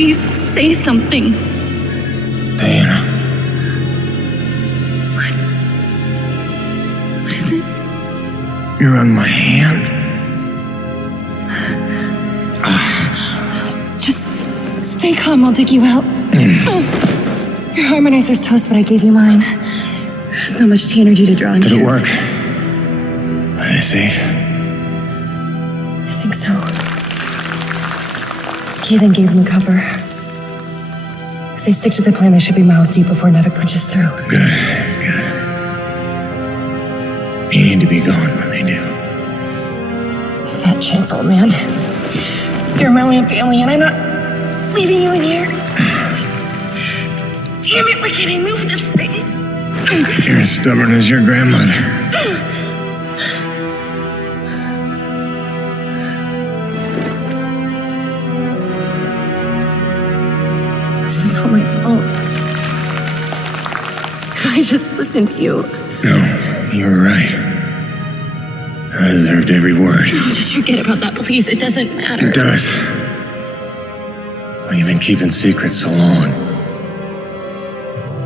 Please, say something. Diana. What is it? You're on my hand. Just stay calm, I'll dig you out. Your harmonizer's toast, but I gave you mine. There's not much T energy to draw in Did here. it work? Are they safe? I think so. Kevin gave them cover. If they stick to the plan, they should be miles deep before Nevik punches through. Good. You need to be gone when they do. Fat chance, old man. You're my only family, and I'm not leaving you in here. Damn it, why can't I move this thing? You're as stubborn as your grandmother. This is all my fault. If I just listened to you. No, you were right. I deserved every word. No, just forget about that, please. It doesn't matter. It does. When you've been keeping secrets so long,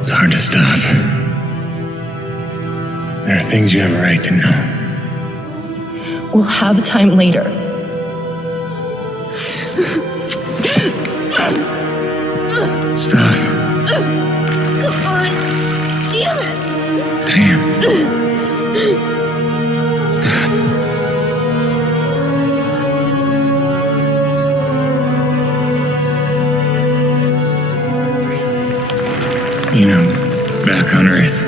it's hard to stop. There are things you have a right to know. We'll have time later. Stop. Come on. Damn it. Damn. Stop. You know, back on Earth,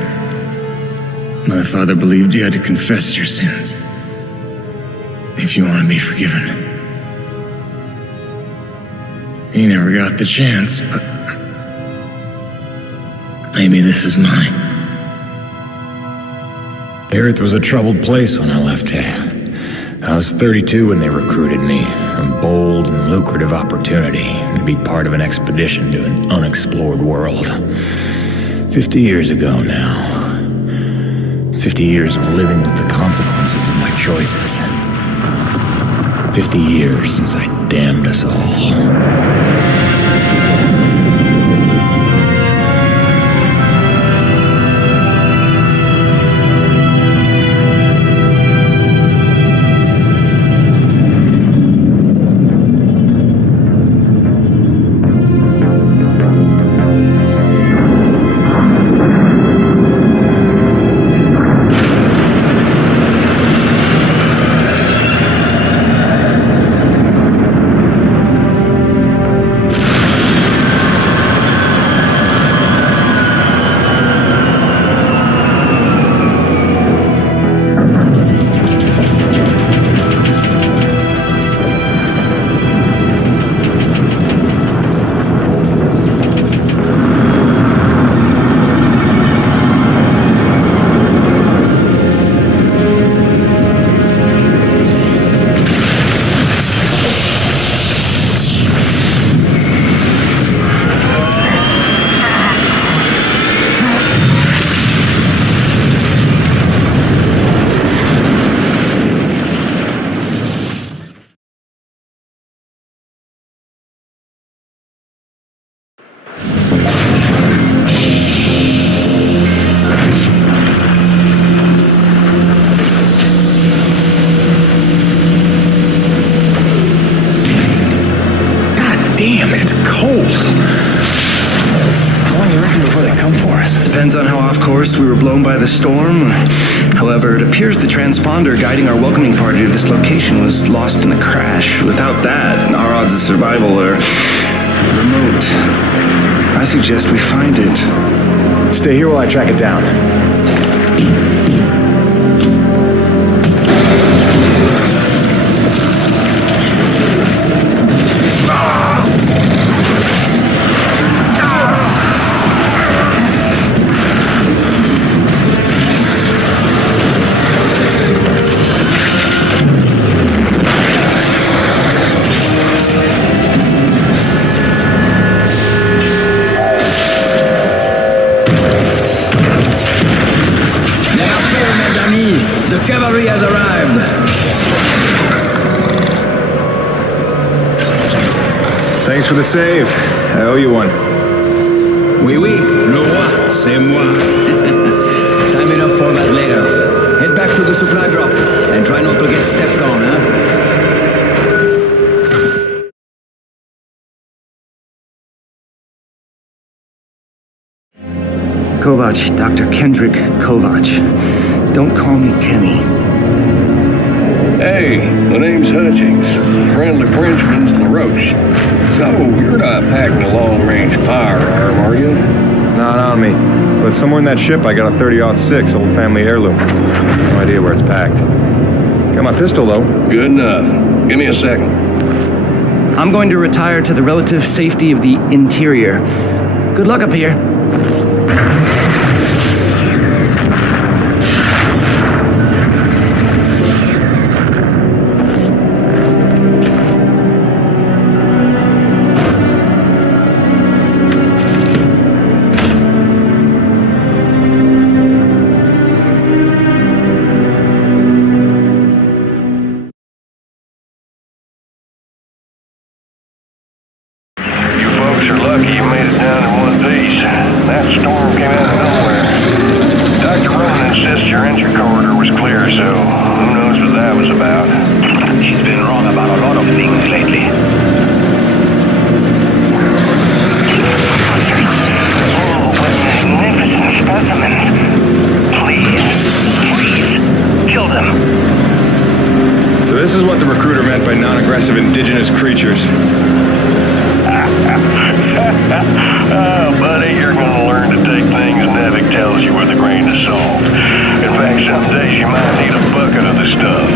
my father believed you had to confess your sins if you want to be forgiven. He never got the chance, but maybe this is mine. The Earth was a troubled place when I left it. I was 32 when they recruited me. A bold and lucrative opportunity to be part of an expedition to an unexplored world. 50 years ago now. 50 years of living with the consequences of my choices. 50 years since I damned us all. Depends on how off course we were blown by the storm. However, it appears the transponder guiding our welcoming party to this location was lost in the crash. Without that, our odds of survival are remote. I suggest we find it. Stay here while I track it down. Now Thanks for the save. I owe you one. Oui, oui, le roi, c'est moi. Time enough for that later. Head back to the supply drop, and try not to get stepped on, huh? Kovac, Dr. Kendrick Kovac. Don't call me Kenny. Hey, my name's Hutchings. Friendly Frenchman's LaRoche. So, you're not packing a long-range firearm, are you? Not on me. But somewhere in that ship, I got a 30-06 old family heirloom. No idea where it's packed. Got my pistol, though. Good enough. Give me a second. I'm going to retire to the relative safety of the interior. Good luck up here. You're lucky you made it down in one piece. That storm came out of nowhere. Dr. Roman insists your entry corridor was clear, so who knows what that was about. She's been wrong about a lot of things lately. Oh, what magnificent specimens. Please, kill them. So this is what the recruiter meant by non-aggressive indigenous creatures. Oh, buddy, you're gonna learn to take things Nevik tells you with a grain of salt. In fact, some days you might need a bucket of the stuff.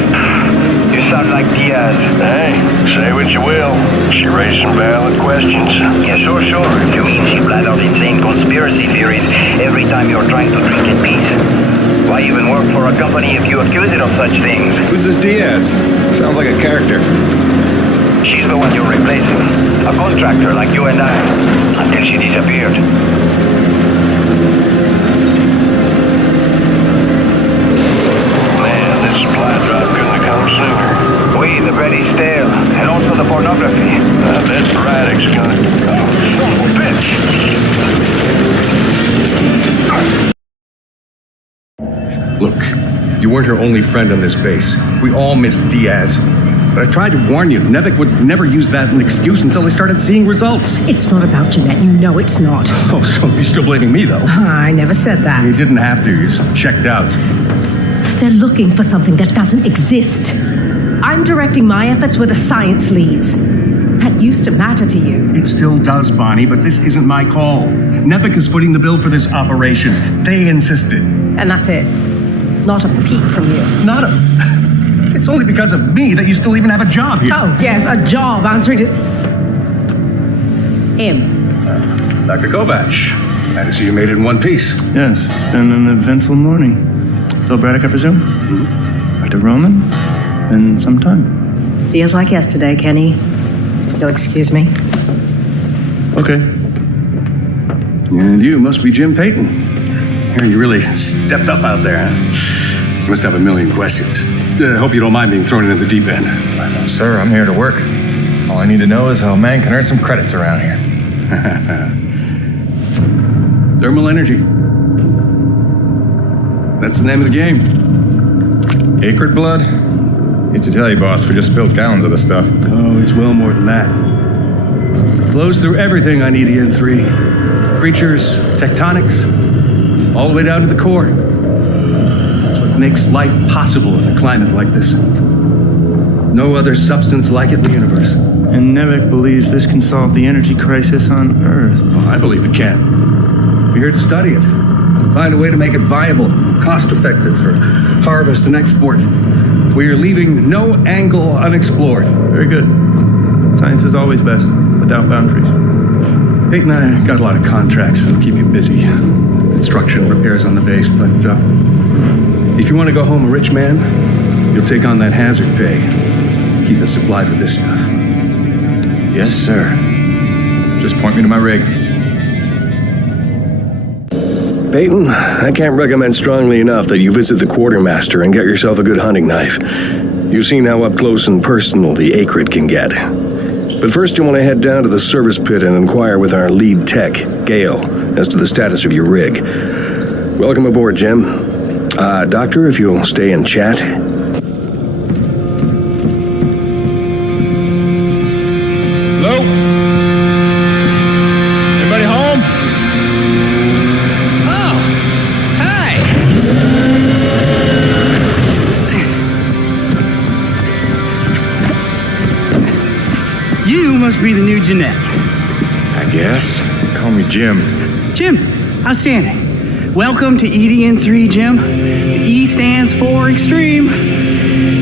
You sound like Diaz. Hey, say what you will. She raised some valid questions. Yeah, sure. You mean she blathered insane conspiracy theories every time you're trying to drink in peace? Why even work for a company if you accuse it of such things? Who's this Diaz? Sounds like a character. She's the one you're replacing. A contractor like you and I. Until she disappeared. Man, this supply drop couldn't have come sooner. Oui, the bread is stale. And also the pornography. I bet Braddock's gonna... Oh, son of a bitch! Look, you weren't her only friend on this base. We all miss Diaz. But I tried to warn you. Nevik would never use that as an excuse until they started seeing results. It's not about Jeanette. You know it's not. Oh, so you're still blaming me, though? I never said that. You didn't have to. You just checked out. They're looking for something that doesn't exist. I'm directing my efforts where the science leads. That used to matter to you. It still does, Bonnie, but this isn't my call. Nevik is footing the bill for this operation. They insisted. And that's it. Not a peep from you. Not a... It's only because of me that you still even have a job here. Oh, yes, a job answering to... him. Dr. Kovac, glad to see you made it in one piece. Yes, it's been an eventful morning. Phil Braddock, I presume? Dr. Roman? Been some time. Feels like yesterday, Kenny. You'll excuse me. Okay. And you must be Jim Payton. Here, you really stepped up out there, huh? You must have a million questions. I hope you don't mind being thrown into the deep end. Sir, I'm here to work. All I need to know is how a man can earn some credits around here. Thermal energy. That's the name of the game. Acrid blood? Used to tell you, boss, we just spilled gallons of the stuff. Oh, it's well more than that. It flows through everything on EDN3. Creatures, tectonics, all the way down to the core. It's what makes life possible in a climate like this. No other substance like it in the universe. And Nevik believes this can solve the energy crisis on Earth. Well, I believe it can. We're here to study it. Find a way to make it viable, cost-effective for harvest and export. We are leaving no angle unexplored. Very good. Science is always best, without boundaries. Peyton and I got a lot of contracts that'll keep you busy. Construction, repairs on the base, but if you want to go home a rich man, you'll take on that hazard pay. Keep us supplied with this stuff. Yes, sir. Just point me to my rig. Peyton, I can't recommend strongly enough that you visit the quartermaster and get yourself a good hunting knife. You've seen how up close and personal the acrid can get. But first you want to head down to the service pit and inquire with our lead tech, Gale, as to the status of your rig. Welcome aboard, Jim. Doctor, if you'll stay and chat. Hello? Anybody home? Oh, hi. You must be the new Jeanette. I guess. Call me Jim. Jim, outstanding. Welcome to EDN3, Jim. The E stands for extreme.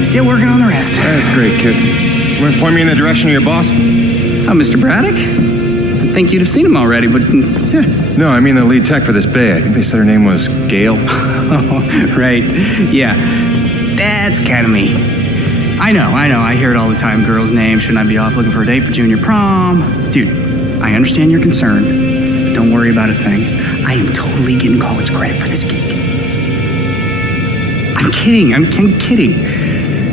Still working on the rest. That's great, kid. You want to point me in the direction of your boss? Oh, Mr. Braddock? I think you'd have seen him already, but yeah. No, I mean the lead tech for this bay. I think they said her name was Gail. Oh, right. Yeah. That's kind of me. I know. I hear it all the time. Girl's name. Shouldn't I be off looking for a date for junior prom? Dude, I understand you're concerned. Don't worry about a thing. I am totally getting college credit for this gig. I'm kidding. I'm kidding.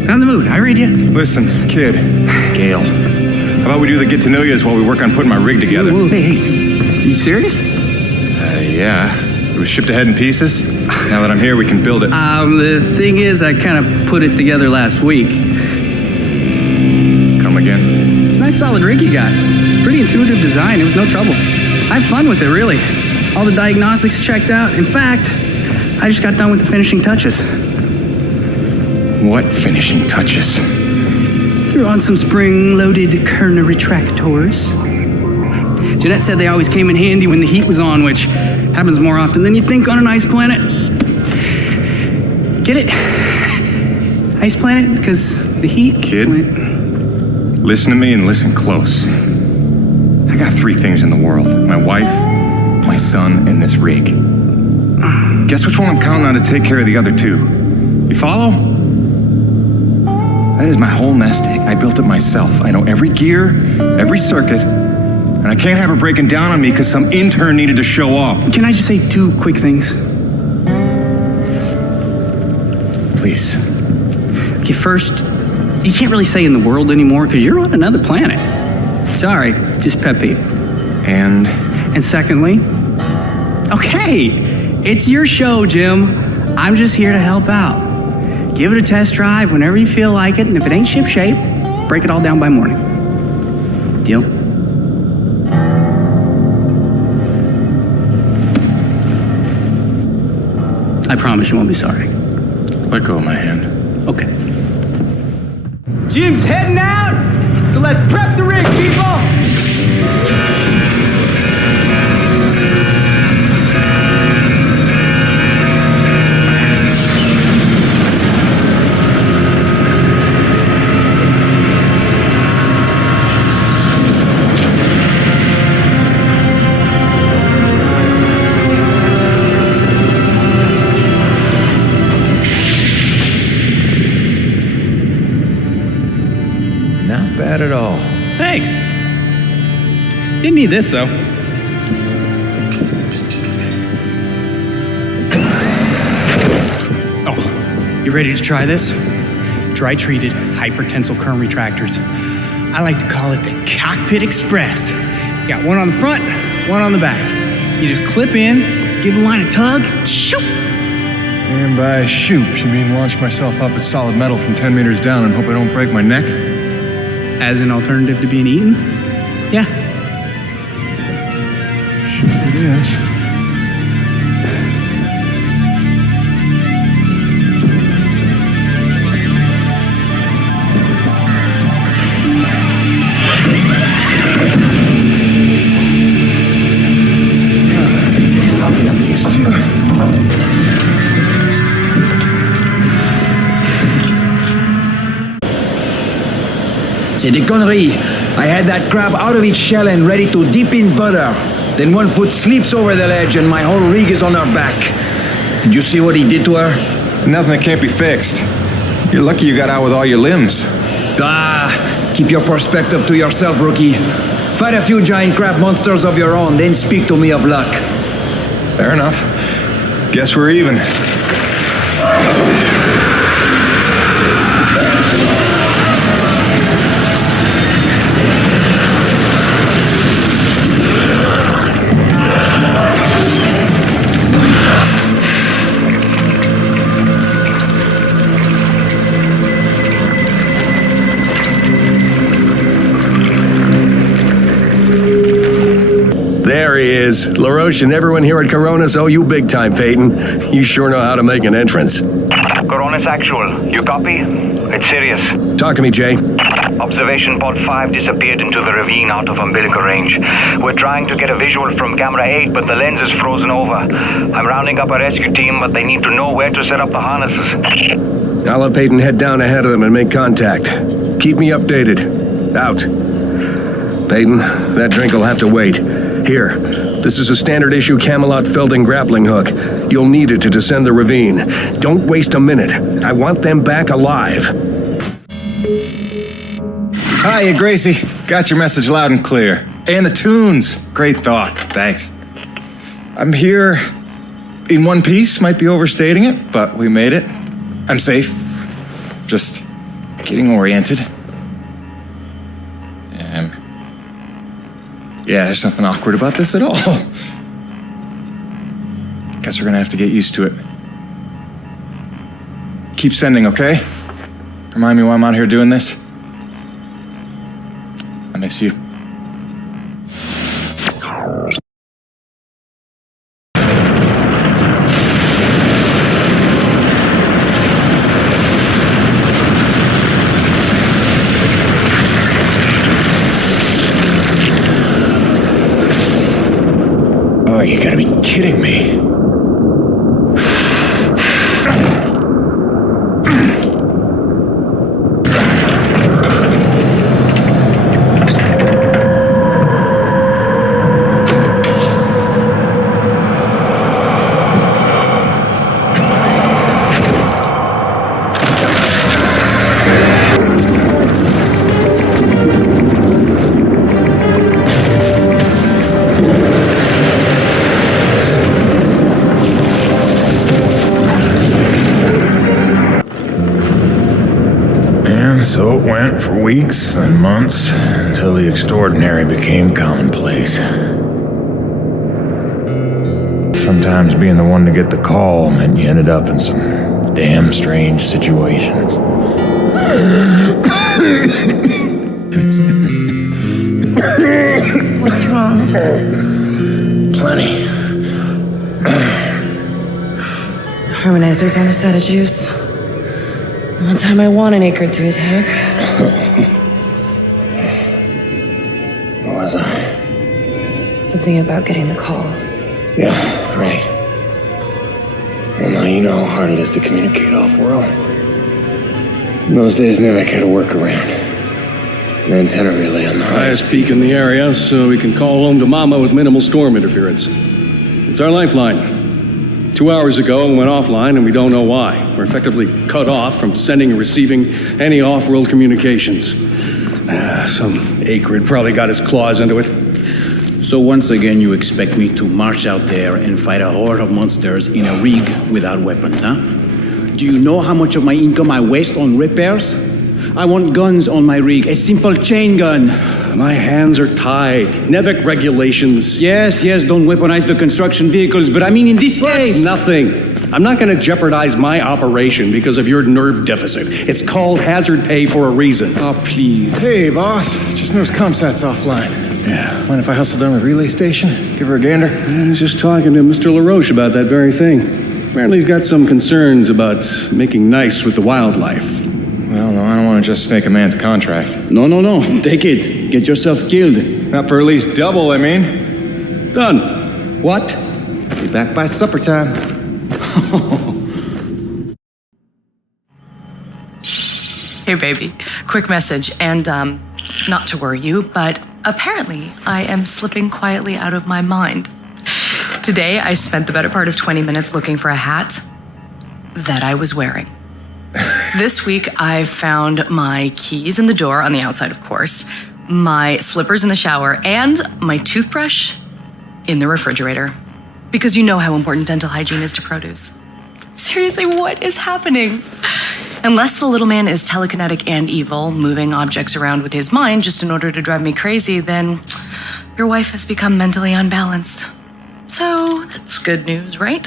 I'm in the mood. I read you. Listen, kid. Gail. How about we do the get-to-know-yous while we work on putting my rig together? Whoa, hey. Are you serious? Yeah. It was shipped ahead in pieces. Now that I'm here, we can build it. The thing is, I kind of put it together last week. Come again? It's a nice solid rig you got. Pretty intuitive design. It was no trouble. I had fun with it, really. All the diagnostics checked out. In fact, I just got done with the finishing touches. What finishing touches? Threw on some spring-loaded Kerner retractors. Jeanette said they always came in handy when the heat was on, which happens more often than you think on an ice planet. Get it? Ice planet? Because the heat... Kid, listen to me and listen close. I got 3 things in the world. My wife, my son, and this rig. Guess which one I'm counting on to take care of the other 2? You follow? That is my whole nest egg. I built it myself. I know every gear, every circuit, and I can't have her breaking down on me because some intern needed to show off. Can I just say 2 quick things? Please. Okay, first, you can't really say in the world anymore because you're on another planet. Sorry, just pet peeve. And secondly, okay, it's your show, Jim. I'm just here to help out. Give it a test drive whenever you feel like it, and if it ain't ship shape, break it all down by morning. Deal? I promise you won't be sorry. let go of my hand. Okay. Jim's heading out, so let's prep the rig, people! Bad at all. Thanks. Didn't need this, though. Oh, you ready to try this? Dry-treated hypertensile current retractors. I like to call it the Cockpit Express. You got one on the front, one on the back. You just clip in, give the line a tug, shoot! And by shoot, you mean launch myself up at solid metal from 10 meters down and hope I don't break my neck? As an alternative to being eaten? Yeah. Sure it is. C'est des conneries. I had that crab out of its shell and ready to dip in butter. Then one foot slips over the ledge and my whole rig is on her back. Did you see what he did to her? Nothing that can't be fixed. You're lucky you got out with all your limbs. Ah, keep your perspective to yourself, rookie. Fight a few giant crab monsters of your own, then speak to me of luck. Fair enough. Guess we're even. There he is. LaRoche and everyone here at Coronis owe you big time, Peyton. You sure know how to make an entrance. Coronis Actual, you copy? It's serious. Talk to me, Jay. Observation pod 5 disappeared into the ravine out of umbilical range. We're trying to get a visual from camera 8, but the lens is frozen over. I'm rounding up a rescue team, but they need to know where to set up the harnesses. I'll have Peyton head down ahead of them and make contact. Keep me updated. Out. Peyton, that drink will have to wait. Here, this is a standard issue Camelot Felding grappling hook. You'll need it to descend the ravine. Don't waste a minute. I want them back alive. Hiya, Gracie. Got your message loud and clear. And the tunes. Great thought. Thanks. I'm here in one piece. Might be overstating it, but we made it. I'm safe. Just getting oriented. Yeah, there's nothing awkward about this at all. Guess we're gonna have to get used to it. Keep sending, okay? Remind me why I'm out here doing this. I miss you. Oh, you gotta be kidding me. So it went for weeks and months until the extraordinary became commonplace. Sometimes being the one to get the call meant you ended up in some damn strange situations. What's wrong? Plenty. Harmonizer's almost out of juice. The one time I want an acre to attack. What was I? Something about getting the call. Yeah, right. Well, now you know how hard it is to communicate off-world. In those days, Nevek had a workaround. An antenna relay on the Highest peak in the area, so we can call home to Mama with minimal storm interference. It's our lifeline. 2 hours ago, it went offline, and we don't know why. We're effectively cut off from sending and receiving any off-world communications. Some acrid probably got his claws into it. So once again, you expect me to march out there and fight a horde of monsters in a rig without weapons, huh? Do you know how much of my income I waste on repairs? I want guns on my rig, a simple chain gun. My hands are tied. Nevek regulations. Yes, don't weaponize the construction vehicles, but I mean in this case... Nothing. I'm not going to jeopardize my operation because of your nerve deficit. It's called hazard pay for a reason. Oh, please. Hey, boss. Just noticed ComSat's offline. Yeah. Mind if I hustle down to the relay station? Give her a gander? I was just talking to Mr. LaRoche about that very thing. Apparently he's got some concerns about making nice with the wildlife. Well, no, I don't want to just snake a man's contract. No. Take it. Get yourself killed. Not for at least double, I mean. Done. What? Be back by supper time. Hey, baby. Quick message, and, not to worry you, but apparently I am slipping quietly out of my mind. Today, I spent the better part of 20 minutes looking for a hat that I was wearing. This week, I found my keys in the door, on the outside, of course, my slippers in the shower, and my toothbrush in the refrigerator. Because you know how important dental hygiene is to produce. Seriously, what is happening? Unless the little man is telekinetic and evil, moving objects around with his mind just in order to drive me crazy, then your wife has become mentally unbalanced. So that's good news, right?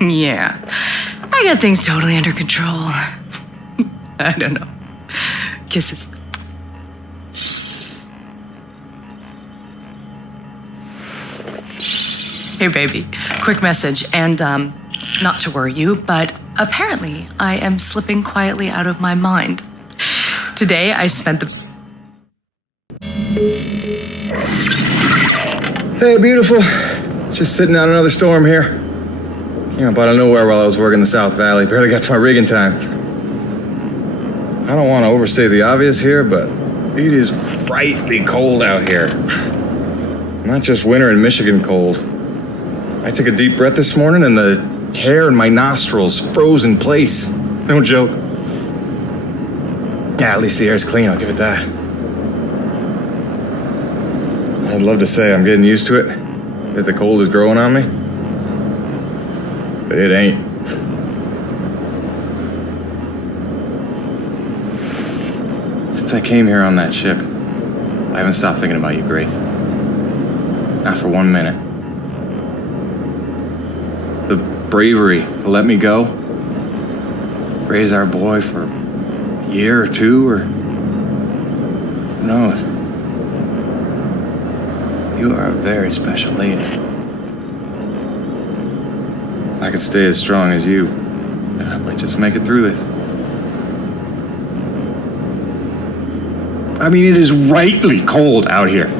Yeah, I got things totally under control. I don't know. Kisses. Hey, baby. Quick message, and not to worry you, but apparently I am slipping quietly out of my mind. Today I spent the... Hey, beautiful. Just sitting out another storm here. You know, out of nowhere while I was working the South Valley. Barely got to my rig in time. I don't want to overstate the obvious here, but it is frightfully cold out here. Not just winter in Michigan cold. I took a deep breath this morning and the hair in my nostrils froze in place. No joke. Yeah, at least the air's clean, I'll give it that. I'd love to say I'm getting used to it, that the cold is growing on me. But it ain't. Since I came here on that ship, I haven't stopped thinking about you, Grace. Not for 1 minute. The bravery to let me go, raise our boy for a year or two, or who knows? You are a very special lady. If I could stay as strong as you, I might just make it through this. I mean, it is rightly cold out here.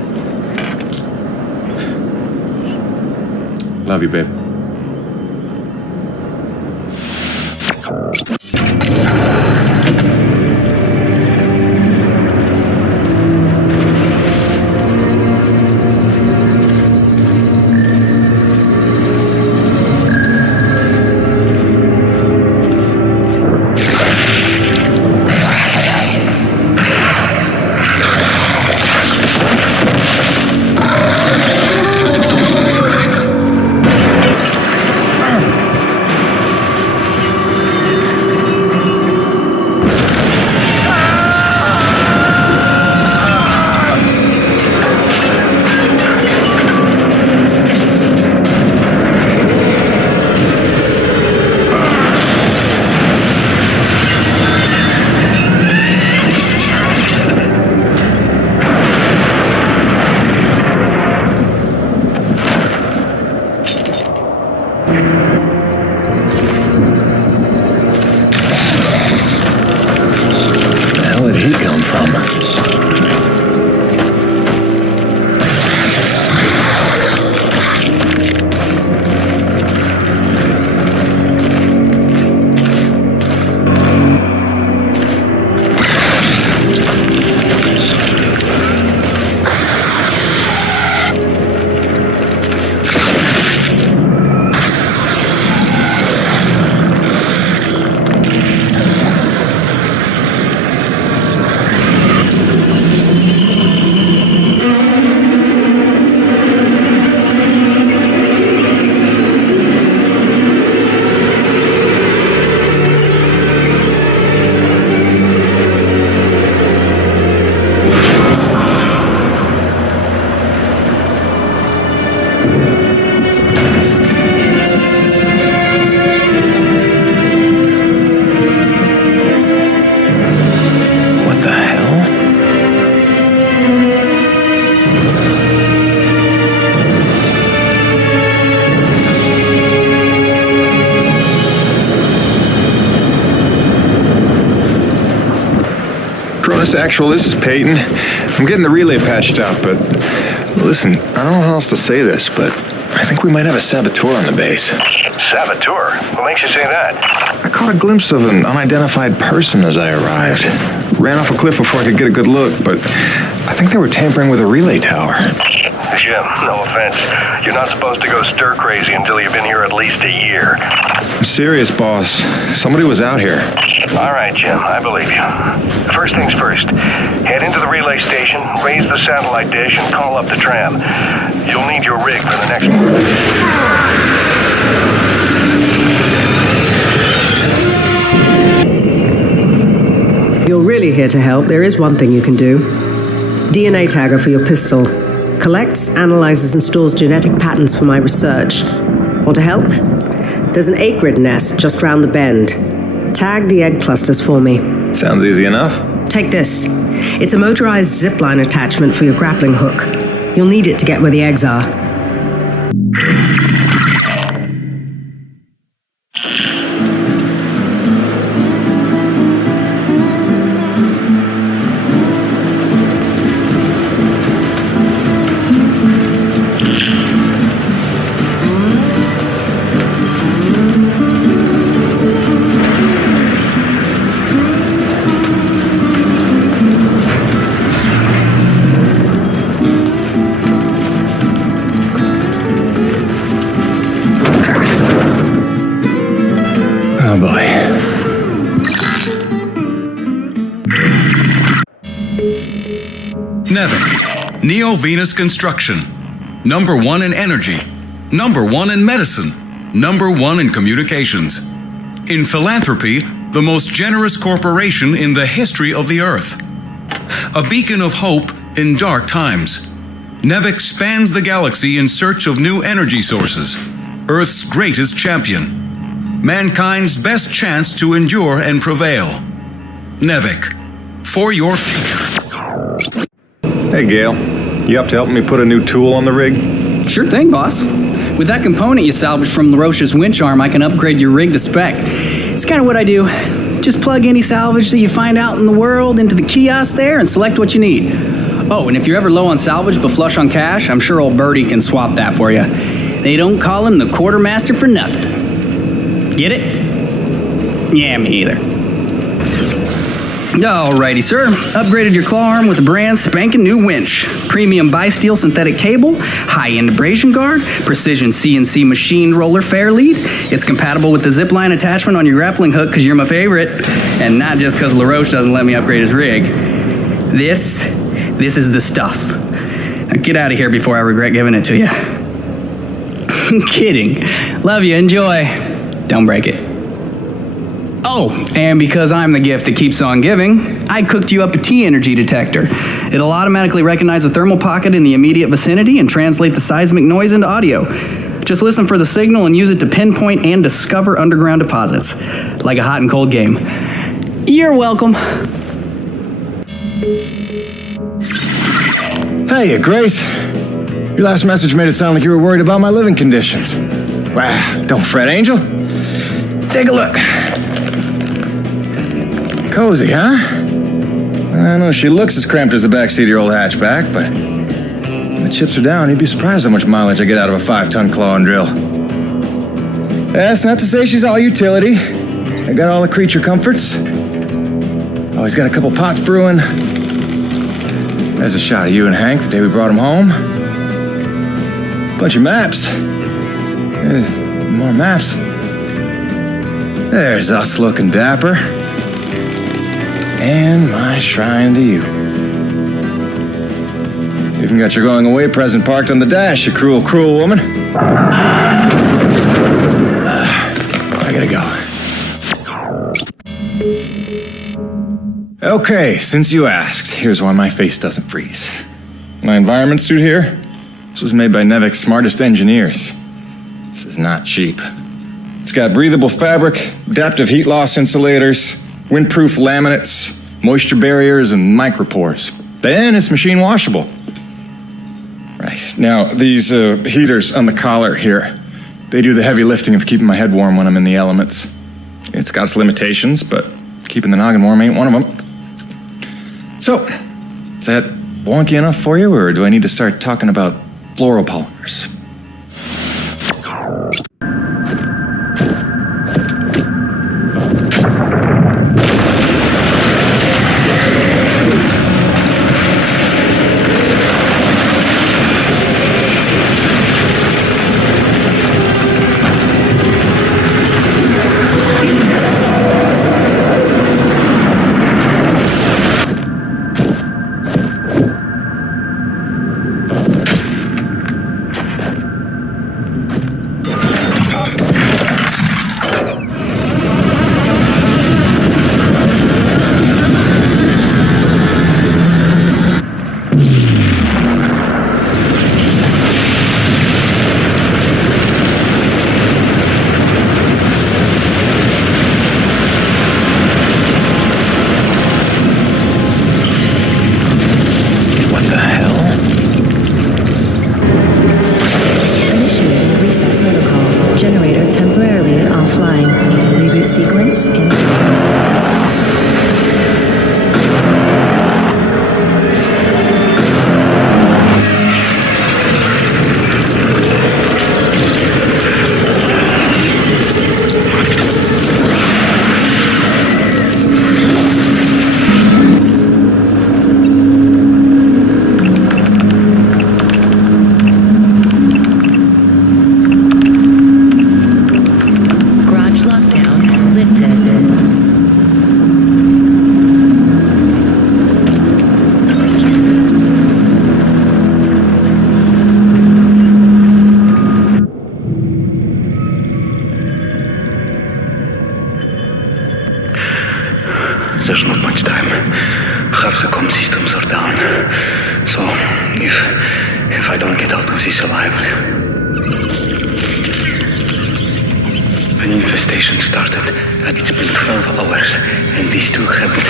Love you, babe. Actual, this is Peyton. I'm getting the relay patched up, but listen, I don't know how else to say this, but I think we might have a saboteur on the base. Saboteur? What makes you say that? I caught a glimpse of an unidentified person as I arrived. Ran off a cliff before I could get a good look, but I think they were tampering with a relay tower. Jim, no offense. You're not supposed to go stir crazy until you've been here at least a year. I'm serious, boss. Somebody was out here. All right, Jim, I believe you. First things first, head into the relay station, raise the satellite dish, and call up the tram. You'll need your rig for the next... You're really here to help. There is one thing you can do. DNA tagger for your pistol. Collects, analyzes, and stores genetic patterns for my research. Want to help? There's an acrid nest just round the bend. Tag the egg clusters for me. Sounds easy enough. Take this. It's a motorized zipline attachment for your grappling hook. You'll need it to get where the eggs are. Nevik, Neo-Venus Construction. #1 in energy. #1 in medicine. #1 in communications. In philanthropy, the most generous corporation in the history of the Earth. A beacon of hope in dark times. Nevik spans the galaxy in search of new energy sources. Earth's greatest champion. Mankind's best chance to endure and prevail. Nevik, for your future. Hey, Gale. You up to helping me put a new tool on the rig? Sure thing, boss. With that component you salvaged from LaRoche's winch arm, I can upgrade your rig to spec. It's kind of what I do. Just plug any salvage that you find out in the world into the kiosk there and select what you need. Oh, and if you're ever low on salvage but flush on cash, I'm sure old Birdie can swap that for you. They don't call him the quartermaster for nothing. Get it? Yeah, me either. Alrighty, sir. Upgraded your claw arm with a brand spanking new winch. Premium bi-steel synthetic cable, high-end abrasion guard, precision CNC machined roller fair lead. It's compatible with the zipline attachment on your grappling hook because you're my favorite. And not just because LaRoche doesn't let me upgrade his rig. This is the stuff. Now get out of here before I regret giving it to you. Kidding. Love you, enjoy. Don't break it. Oh, and because I'm the gift that keeps on giving, I cooked you up a T-energy detector. It'll automatically recognize a thermal pocket in the immediate vicinity and translate the seismic noise into audio. Just listen for the signal and use it to pinpoint and discover underground deposits. Like a hot and cold game. You're welcome. Hey, Grace. Your last message made it sound like you were worried about my living conditions. Wow, don't fret, Angel. Take a look. Cozy, huh? I know she looks as cramped as the backseat of your old hatchback, but when the chips are down, you'd be surprised how much mileage I get out of a 5-ton claw and drill. That's not to say she's all utility. I got all the creature comforts. Always got a couple pots brewing. There's a shot of you and Hank the day we brought him home. Bunch of maps. More maps. There's us looking dapper. And my shrine to you. Even got your going away present parked on the dash, you cruel, cruel woman. I gotta go. Okay, since you asked, here's why my face doesn't freeze. My environment suit here, this was made by Nevik's smartest engineers. This is not cheap. It's got breathable fabric, adaptive heat loss insulators, windproof laminates, moisture barriers, and micropores. Then it's machine washable. Right. Now, these heaters on the collar here, they do the heavy lifting of keeping my head warm when I'm in the elements. It's got its limitations, but keeping the noggin warm ain't one of them. So, is that wonky enough for you, or do I need to start talking about fluoropolymers? are down. So, if I don't get out of this alive, an infestation started, and it's been 12 hours, and we still haven't.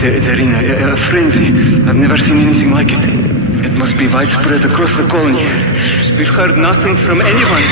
They're in a frenzy. I've never seen anything like it. It must be widespread across the colony. We've heard nothing from anyone.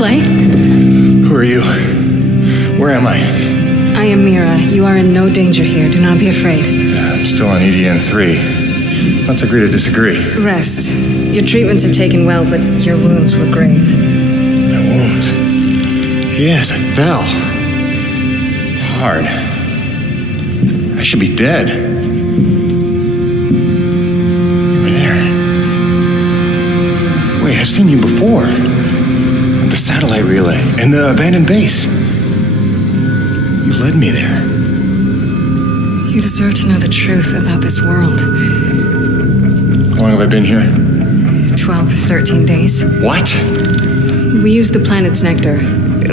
Play? Who are you? Where am I? I am Mira. You are in no danger here. Do not be afraid. I'm still on EDN-3. Let's agree to disagree. Rest. Your treatments have taken well, but your wounds were grave. My wounds? Yes, I fell. Hard. I should be dead. You were there. Wait, I've seen you before. The satellite relay and the abandoned base. You led me there. You deserve to know the truth about this world. How long have I been here? 12 or 13 days. What? We used the planet's nectar.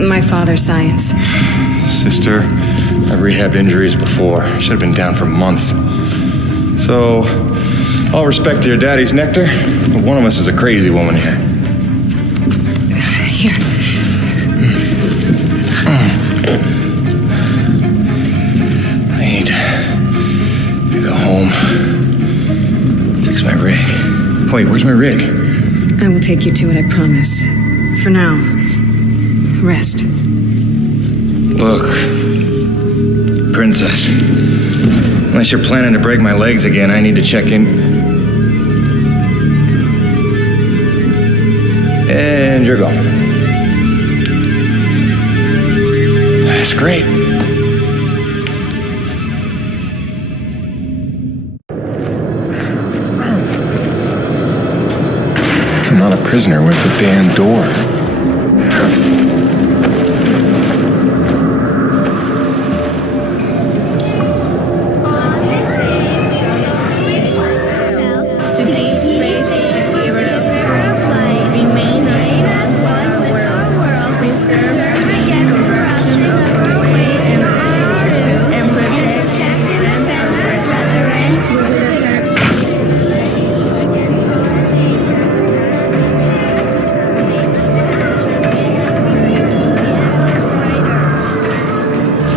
My father's science. Sister, I've rehabbed injuries before. Should have been down for months. So, all respect to your daddy's nectar, but one of us is a crazy woman here. Here. I need to go home. Fix my rig. Wait, where's my rig? I will take you to it, I promise. For now, rest. Look, Princess. Unless you're planning to break my legs again, I need to check in. And you're gone. That's great. Come on, a prisoner with the damn door.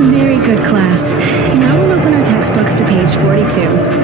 Very good class. Now we'll open our textbooks to page 42.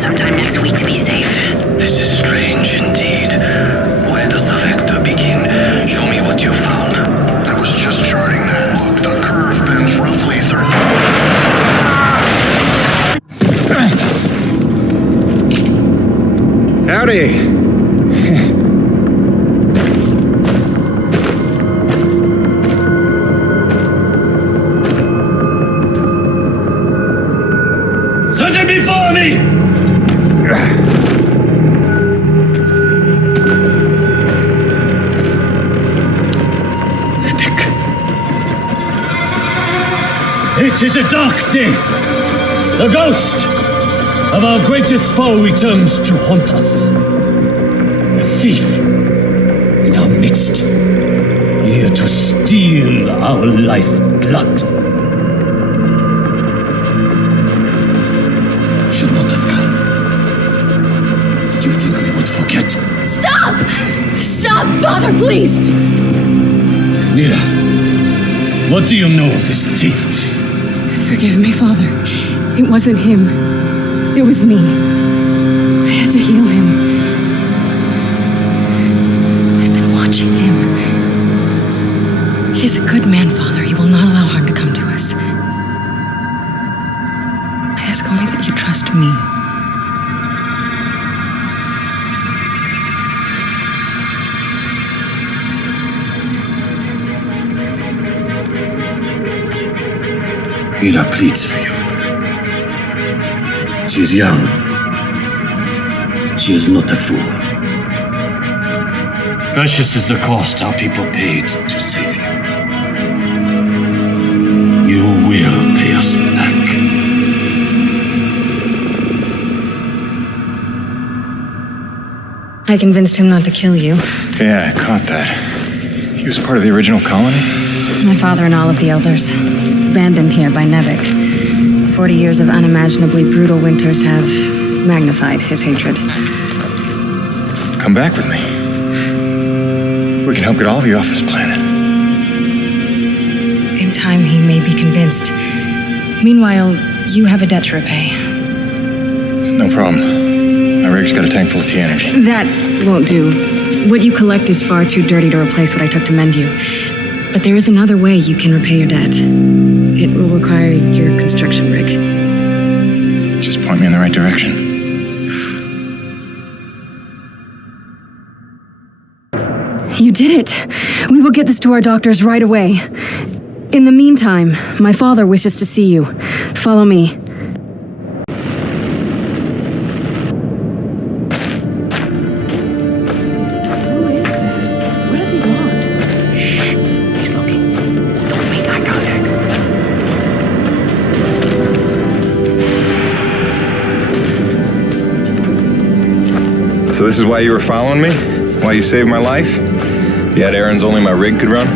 sometime next week to be safe. This is strange indeed. Where does the vector begin? Show me what you found. I was just charting that. Look, the curve bends roughly 30... Howdy. Something before me! Epic. It is a dark day. The ghost of our greatest foe returns to haunt us. A thief in our midst, here to steal our lifeblood. Should not have come. Did you think we would forget? Stop! Stop, Father, please! Mira, what do you know of this thief? Forgive me, Father. It wasn't him. It was me. I had to heal him. I've been watching him. He is a good man, Father. He will not allow harm to come to us. I ask only that you trust me. Mira pleads for you. She is young. She is not a fool. Precious is the cost our people paid to save you. You will pay us back. I convinced him not to kill you. Yeah, I caught that. He was part of the original colony? My father and all of the elders. Abandoned here by Nevik. 40 years of unimaginably brutal winters have magnified his hatred. Come back with me. We can help get all of you off this planet. convinced. Meanwhile, you have a debt to repay. No problem. My rig's got a tank full of T-energy. That won't do. What you collect is far too dirty to replace what I took to mend you. But there is another way you can repay your debt. It will require your construction rig. Just point me in the right direction. You did it! We will get this to our doctors right away. In the meantime, my father wishes to see you. Follow me. Who is that? What does he want? Shh. He's looking. Don't make eye contact. So this is why you were following me? Why you saved my life? You had errands only my rig could run?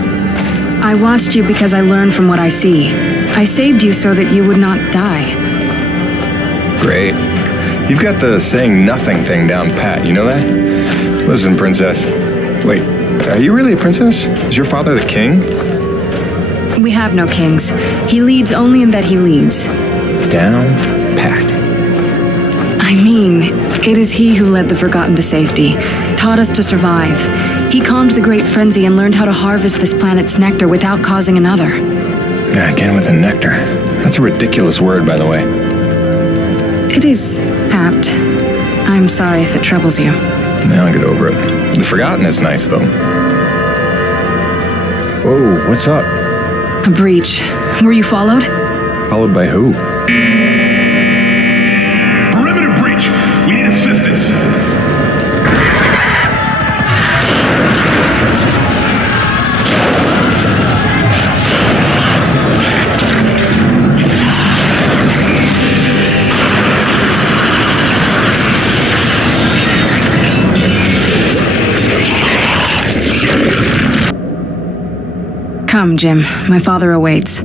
I watched you because I learned from what I see. I saved you so that you would not die. Great. You've got the saying nothing thing down pat, you know that? Listen, princess. Wait, are you really a princess? Is your father the king? We have no kings. He leads only in that he leads. Down pat. I mean, it is he who led the Forgotten to safety, taught us to survive. He calmed the Great Frenzy and learned how to harvest this planet's nectar without causing another. Yeah, again with the nectar. That's a ridiculous word, by the way. It is apt. I'm sorry if it troubles you. Now I'll get over it. The Forgotten is nice, though. Whoa, what's up? A breach. Were you followed? Followed by who? Perimeter breach! We need assistance! Come, Jim. My father awaits. A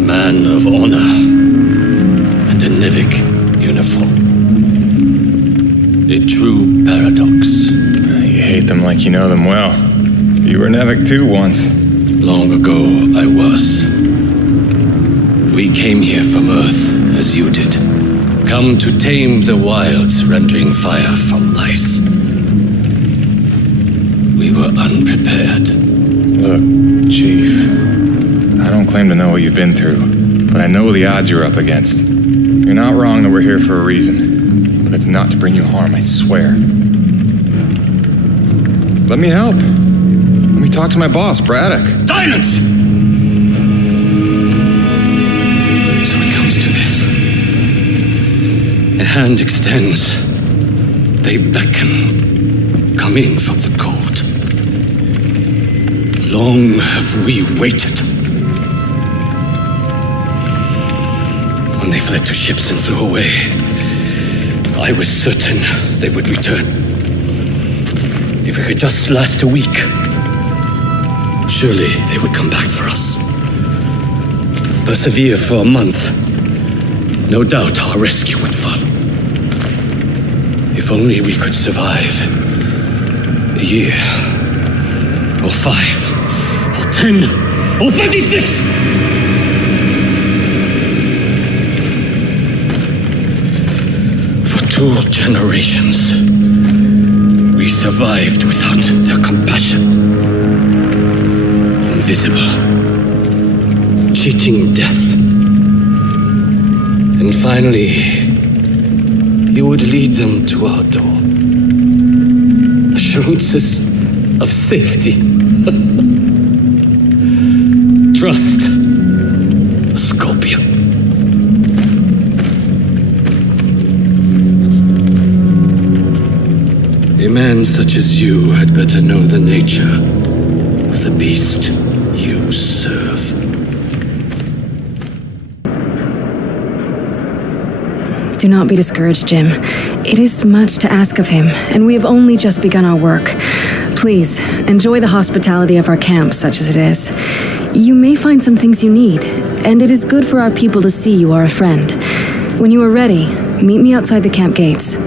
man of honor and a Nevik uniform. A true paradox. You hate them like you know them well. You were Nevik too once. Long ago, I was. We came here from Earth, as you did. Come to tame the wilds, rendering fire from ice. We were unprepared. Look, Chief, I don't claim to know what you've been through, but I know the odds you're up against. You're not wrong that we're here for a reason, but it's not to bring you harm, I swear. Let me help. Let me talk to my boss, Braddock. Silence! So it comes to this. A hand extends. They beckon. Come in from the cold. Long have we waited. When they fled to ships and flew away, I was certain they would return. If we could just last a week, surely they would come back for us. Persevere for a month. No doubt our rescue would follow. If only we could survive. A year. Or 5. Or 10. Or 36! For 2 generations, we survived without their compassion. Invisible. Cheating death. And finally, you would lead them to our door. Assurances of safety. Trust. A scorpion. A man such as you had better know the nature of the beast you serve. Do not be discouraged, Jim. It is much to ask of him, and we have only just begun our work. Please, enjoy the hospitality of our camp, such as it is. You may find some things you need, and it is good for our people to see you are a friend. When you are ready, meet me outside the camp gates.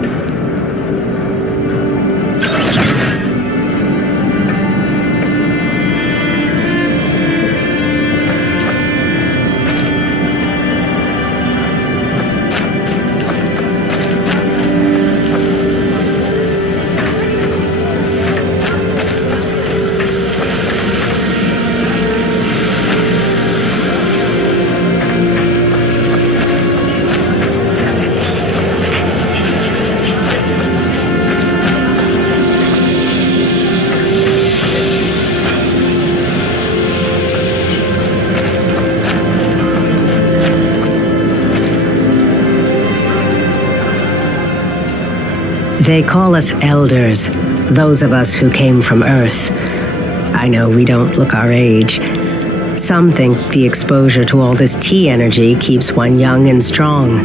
They call us elders, those of us who came from Earth. I know we don't look our age. Some think the exposure to all this T energy keeps one young and strong.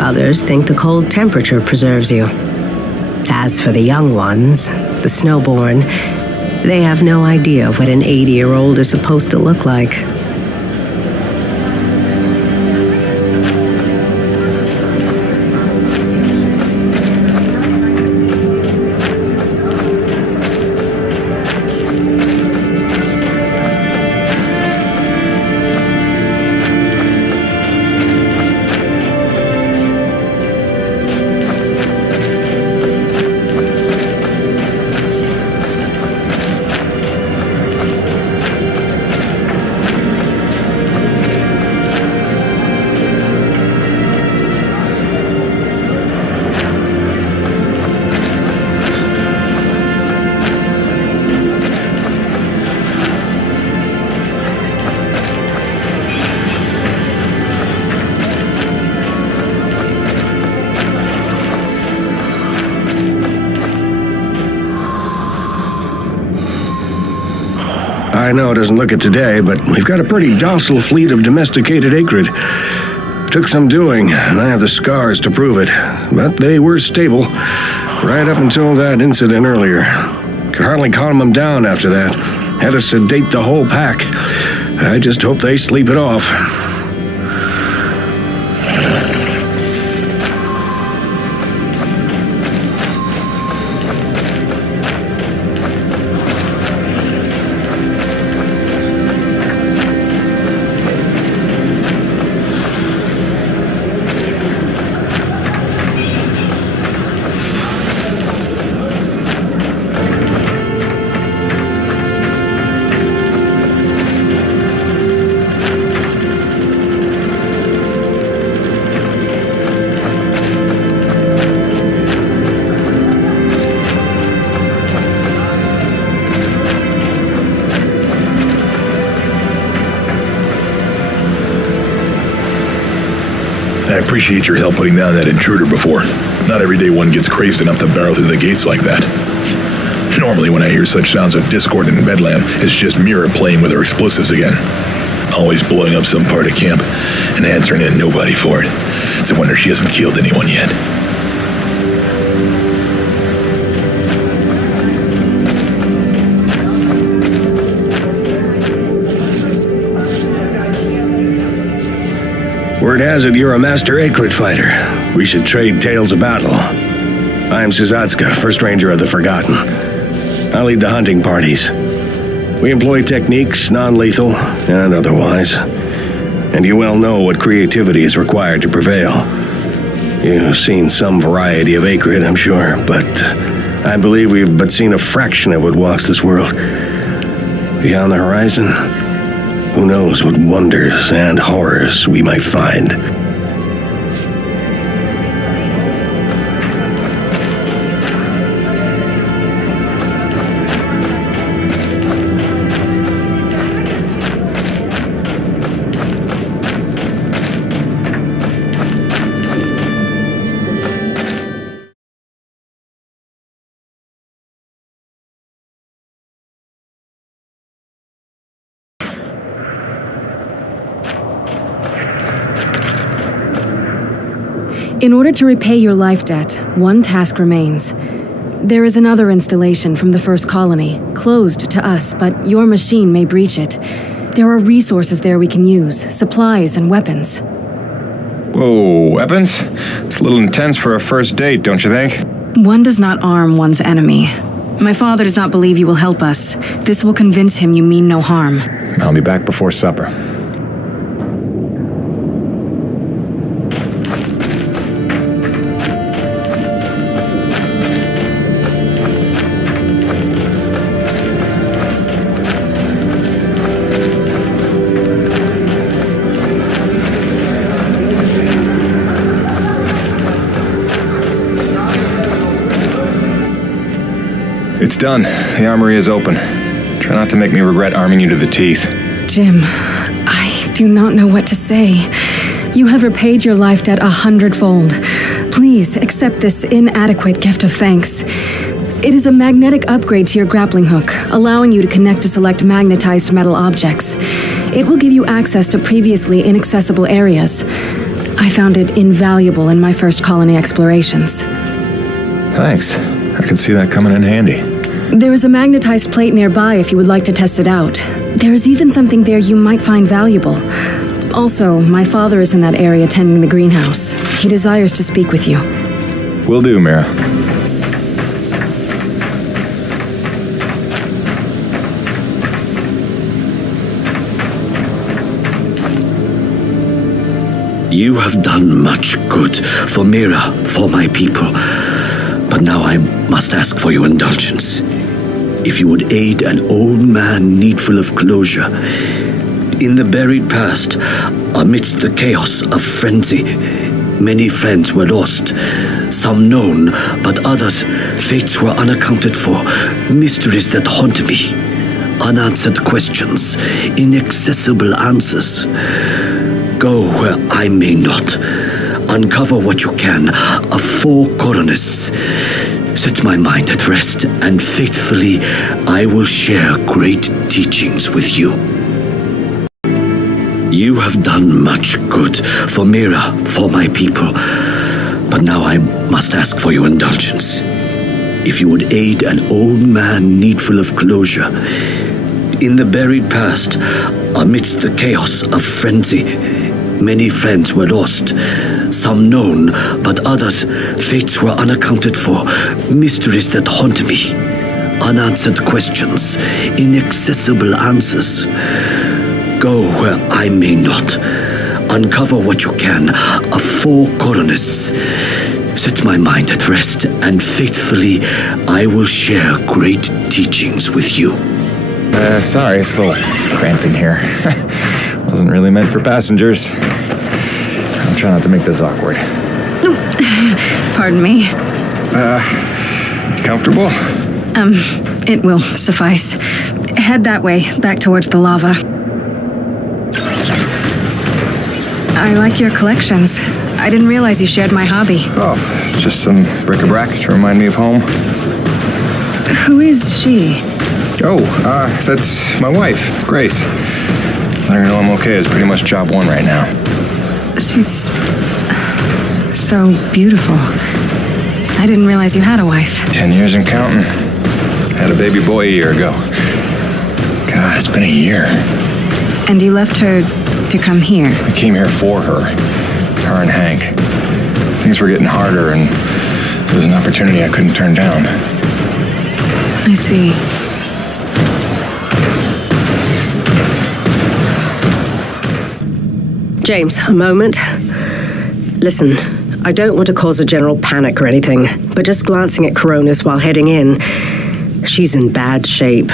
Others think the cold temperature preserves you. As for the young ones, the snowborn, they have no idea what an 80-year-old is supposed to look like. I know it doesn't look it today, but we've got a pretty docile fleet of domesticated acrid. Took some doing, and I have the scars to prove it. But they were stable, right up until that incident earlier. Could hardly calm them down after that. Had to sedate the whole pack. I just hope they sleep it off. I appreciate your help putting down that intruder before. Not every day one gets crazed enough to barrel through the gates like that. Normally when I hear such sounds of discord in Bedlam, it's just Mira playing with her explosives again. Always blowing up some part of camp and answering to nobody for it. It's a wonder she hasn't killed anyone yet. Word has it you're a master acrid fighter. We should trade tales of battle. I'm Szatska, First Ranger of the Forgotten. I lead the hunting parties. We employ techniques, non-lethal and otherwise. And you well know what creativity is required to prevail. You've seen some variety of acrid, I'm sure, but I believe we've but seen a fraction of what walks this world. Beyond the horizon, who knows what wonders and horrors we might find. In order to repay your life debt, one task remains. There is another installation from the first colony, closed to us, but your machine may breach it. There are resources there we can use, supplies and weapons. Whoa, weapons? It's a little intense for a first date, don't you think? One does not arm one's enemy. My father does not believe you will help us. This will convince him you mean no harm. I'll be back before supper. It's done. The armory is open. Try not to make me regret arming you to the teeth. Jim, I do not know what to say. You have repaid your life debt 100-fold. Please accept this inadequate gift of thanks. It is a magnetic upgrade to your grappling hook, allowing you to connect to select magnetized metal objects. It will give you access to previously inaccessible areas. I found it invaluable in my first colony explorations. Thanks. I could see that coming in handy. There is a magnetized plate nearby if you would like to test it out. There is even something there you might find valuable. Also, my father is in that area tending the greenhouse. He desires to speak with you. Will do, Mira. You have done much good for Mira, for my people. But now I must ask for your indulgence. If you would aid an old man needful of closure. In the buried past, amidst the chaos of frenzy, many friends were lost. Some known, but others, fates were unaccounted for. Mysteries that haunt me. Unanswered questions, inaccessible answers. Go where I may not. Uncover what you can of 4 colonists. Set my mind at rest, and faithfully I will share great teachings with you. You have done much good for Mira, for my people. But now I must ask for your indulgence. If you would aid an old man needful of closure. In the buried past, amidst the chaos of frenzy, many friends were lost. Some known, but others, fates were unaccounted for. Mysteries that haunt me. Unanswered questions, inaccessible answers. Go where I may not. Uncover what you can of 4 colonists. Set my mind at rest, and faithfully I will share great teachings with you. Sorry, it's a little cramped in here. Wasn't really meant for passengers. I'm trying not to make this awkward. Pardon me. You comfortable? It will suffice. Head that way, back towards the lava. I like your collections. I didn't realize you shared my hobby. Oh, just some bric-a-brac to remind me of home. Who is she? Oh, that's my wife, Grace. Letting her know I'm okay is pretty much job 1 right now. She's so beautiful. I didn't realize you had a wife. 10 years and counting. Had a baby boy a year ago. God, it's been a year. And you left her to come here? I came here for her. Her and Hank. Things were getting harder, and it was an opportunity I couldn't turn down. I see. James, a moment. Listen, I don't want to cause a general panic or anything, but just glancing at Coronis while heading in, she's in bad shape.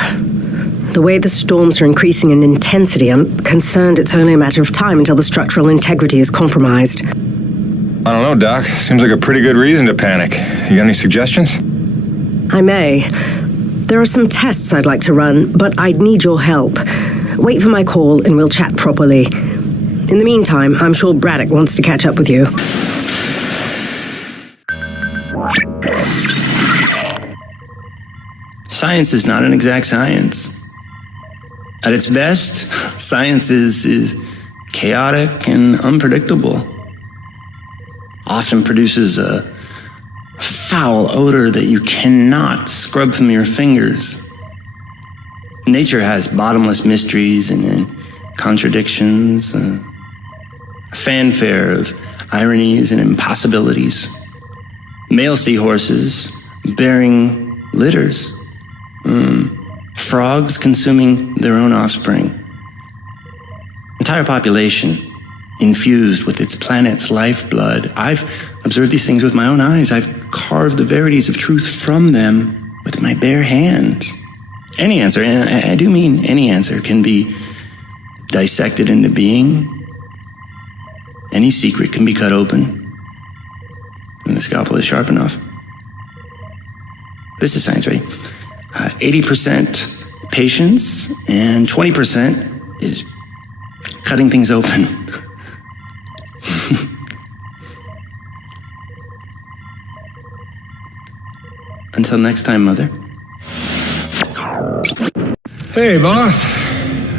The way the storms are increasing in intensity, I'm concerned it's only a matter of time until the structural integrity is compromised. I don't know, Doc. Seems like a pretty good reason to panic. You got any suggestions? I may. There are some tests I'd like to run, but I'd need your help. Wait for my call and we'll chat properly. In the meantime, I'm sure Braddock wants to catch up with you. Science is not an exact science. At its best, science is chaotic and unpredictable. Often produces a foul odor that you cannot scrub from your fingers. Nature has bottomless mysteries and contradictions, a fanfare of ironies and impossibilities. Male seahorses bearing litters. Frogs consuming their own offspring. Entire population infused with its planet's lifeblood. I've observed these things with my own eyes. I've carved the verities of truth from them with my bare hands. Any answer, and I do mean any answer, can be dissected into being. Any secret can be cut open when the scalpel is sharp enough. This is science, right? 80% patience and 20% is cutting things open. Until next time, Mother. Hey, boss.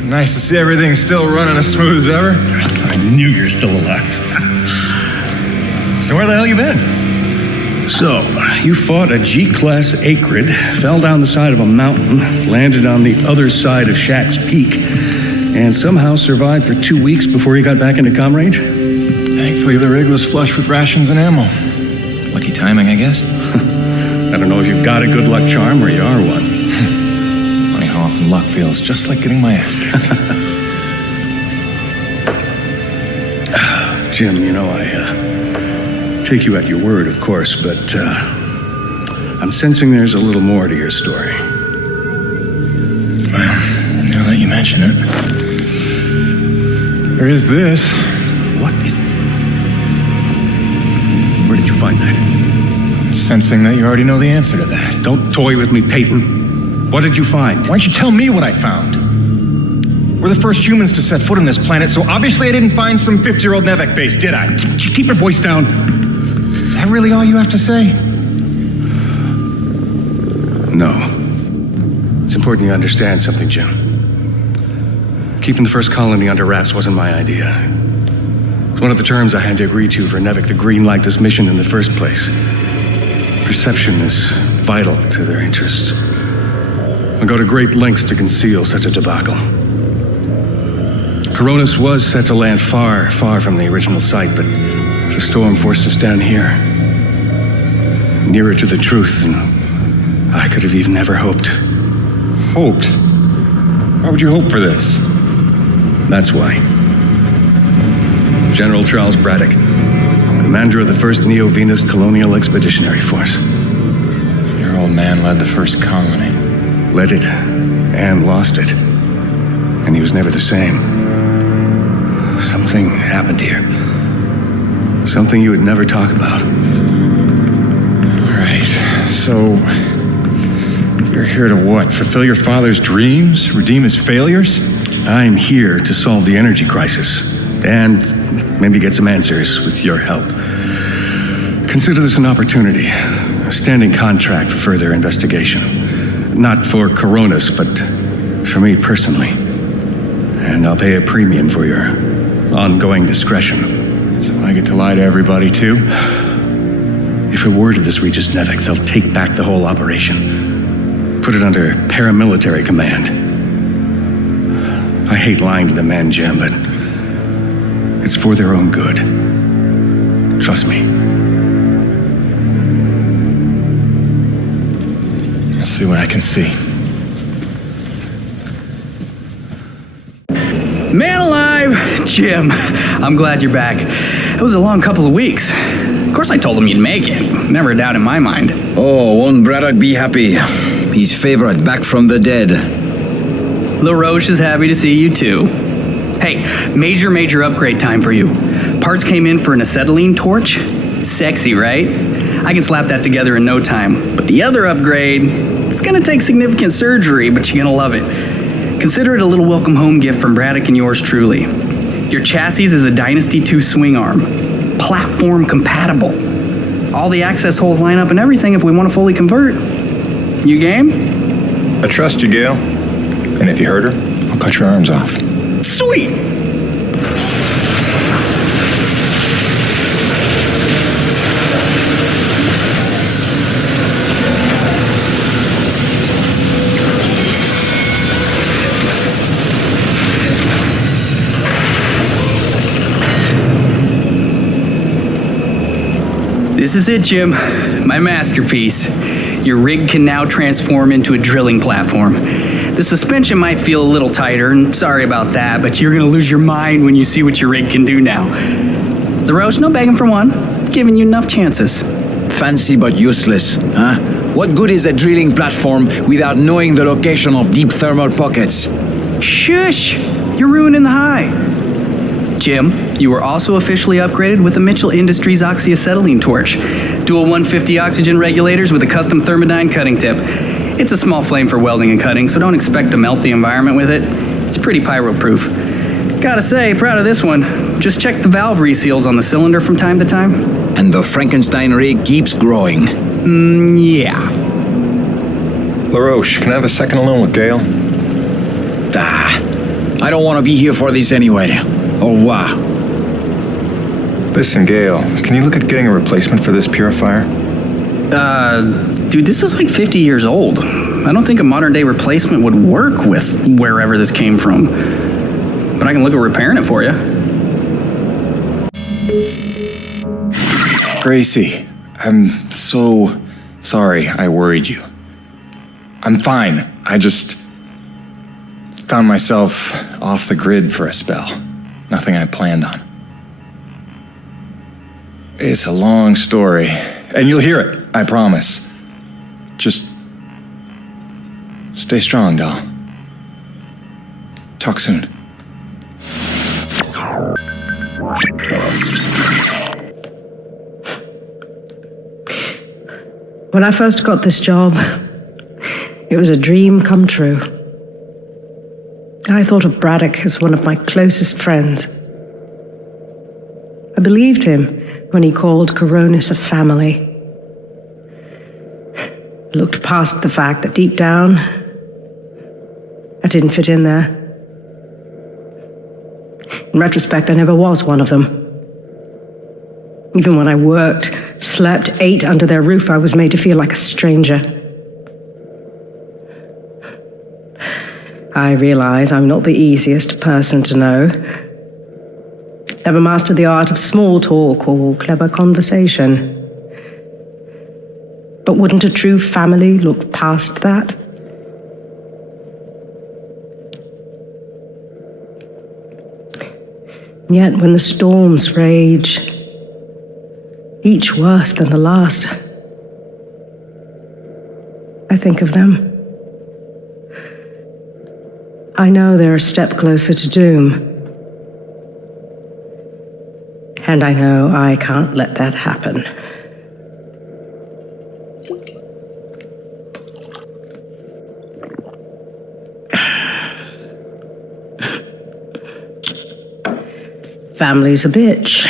Nice to see everything still running as smooth as ever. I knew you're still alive. So where the hell you been? So, you fought a G-class acrid, fell down the side of a mountain, landed on the other side of Shack's Peak, and somehow survived for 2 weeks before you got back into comm range? Thankfully, the rig was flush with rations and ammo. Lucky timing, I guess. I don't know if you've got a good luck charm or you are one. Funny how often luck feels just like getting my ass kicked. Jim, you know, I take you at your word, of course, but I'm sensing there's a little more to your story. Well, now that you mention it, there is this. What is... Where did you find that? I'm sensing that you already know the answer to that. Don't toy with me, Peyton. What did you find? Why don't you tell me what I found? We're the first humans to set foot on this planet, so obviously I didn't find some 50-year-old Nevek base, did I? Keep your voice down. Is that really all you have to say? No. It's important you understand something, Jim. Keeping the first colony under wraps wasn't my idea. It's one of the terms I had to agree to for Nevek to greenlight this mission in the first place. Perception is vital to their interests. I'll go to great lengths to conceal such a debacle. Coronis was set to land far, far from the original site, but the storm forced us down here. Nearer to the truth than I could have even ever hoped. Hoped? Why would you hope for this? That's why. General Charles Braddock, commander of the 1st Neo-Venus Colonial Expeditionary Force. Your old man led the first colony. Led it, and lost it. And he was never the same. Something happened here. Something you would never talk about. All right, so you're here to what? Fulfill your father's dreams? Redeem his failures? I'm here to solve the energy crisis. And maybe get some answers with your help. Consider this an opportunity. A standing contract for further investigation. Not for Coronis, but for me personally. And I'll pay a premium for your ongoing discretion. So I get to lie to everybody, too? If a word of this reaches Nevek, they'll take back the whole operation. Put it under paramilitary command. I hate lying to the men, Jim, but it's for their own good. Trust me. I'll see what I can see. Man alive! Jim, I'm glad you're back. It was a long couple of weeks. Of course I told him you'd make it. Never a doubt in my mind. Oh, won't Braddock be happy? His favorite back from the dead. LaRoche is happy to see you too. Hey, major upgrade time for you. Parts came in for an acetylene torch. Sexy, right? I can slap that together in no time. But the other upgrade, it's gonna take significant surgery, but you're gonna love it. Consider it a little welcome home gift from Braddock and yours truly. Your chassis is a Dynasty 2 swing arm. Platform compatible. All the access holes line up and everything if we want to fully convert. You game? I trust you, Gail. And if you hurt her, I'll cut your arms off. Sweet! This is it, Jim. My masterpiece. Your rig can now transform into a drilling platform. The suspension might feel a little tighter, and sorry about that, but you're gonna lose your mind when you see what your rig can do now. LaRoche, no begging for one. Giving you enough chances. Fancy but useless, huh? What good is a drilling platform without knowing the location of deep thermal pockets? Shush! You're ruining the high. Jim, you were also officially upgraded with a Mitchell Industries oxyacetylene torch. Dual 150 oxygen regulators with a custom thermodyne cutting tip. It's a small flame for welding and cutting, so don't expect to melt the environment with it. It's pretty pyro-proof. Gotta say, proud of this one. Just check the valve reseals on the cylinder from time to time. And the Frankenstein rig keeps growing. Yeah. LaRoche, can I have a second alone with Gale? I don't want to be here for this anyway. Au revoir. Listen, Gale, can you look at getting a replacement for this purifier? Dude, this is like 50 years old. I don't think a modern day replacement would work with wherever this came from. But I can look at repairing it for you. Gracie, I'm so sorry I worried you. I'm fine. I just found myself off the grid for a spell. Nothing I planned on. It's a long story, and you'll hear it, I promise. Just stay strong, doll. Talk soon. When I first got this job, it was a dream come true. I thought of Braddock as one of my closest friends. I believed him when he called Coronis a family. I looked past the fact that deep down, I didn't fit in there. In retrospect, I never was one of them. Even when I worked, slept, ate under their roof, I was made to feel like a stranger. I realize I'm not the easiest person to know. Never mastered the art of small talk or clever conversation. But wouldn't a true family look past that? Yet when the storms rage, each worse than the last, I think of them. I know they're a step closer to doom. And I know I can't let that happen. Family's a bitch.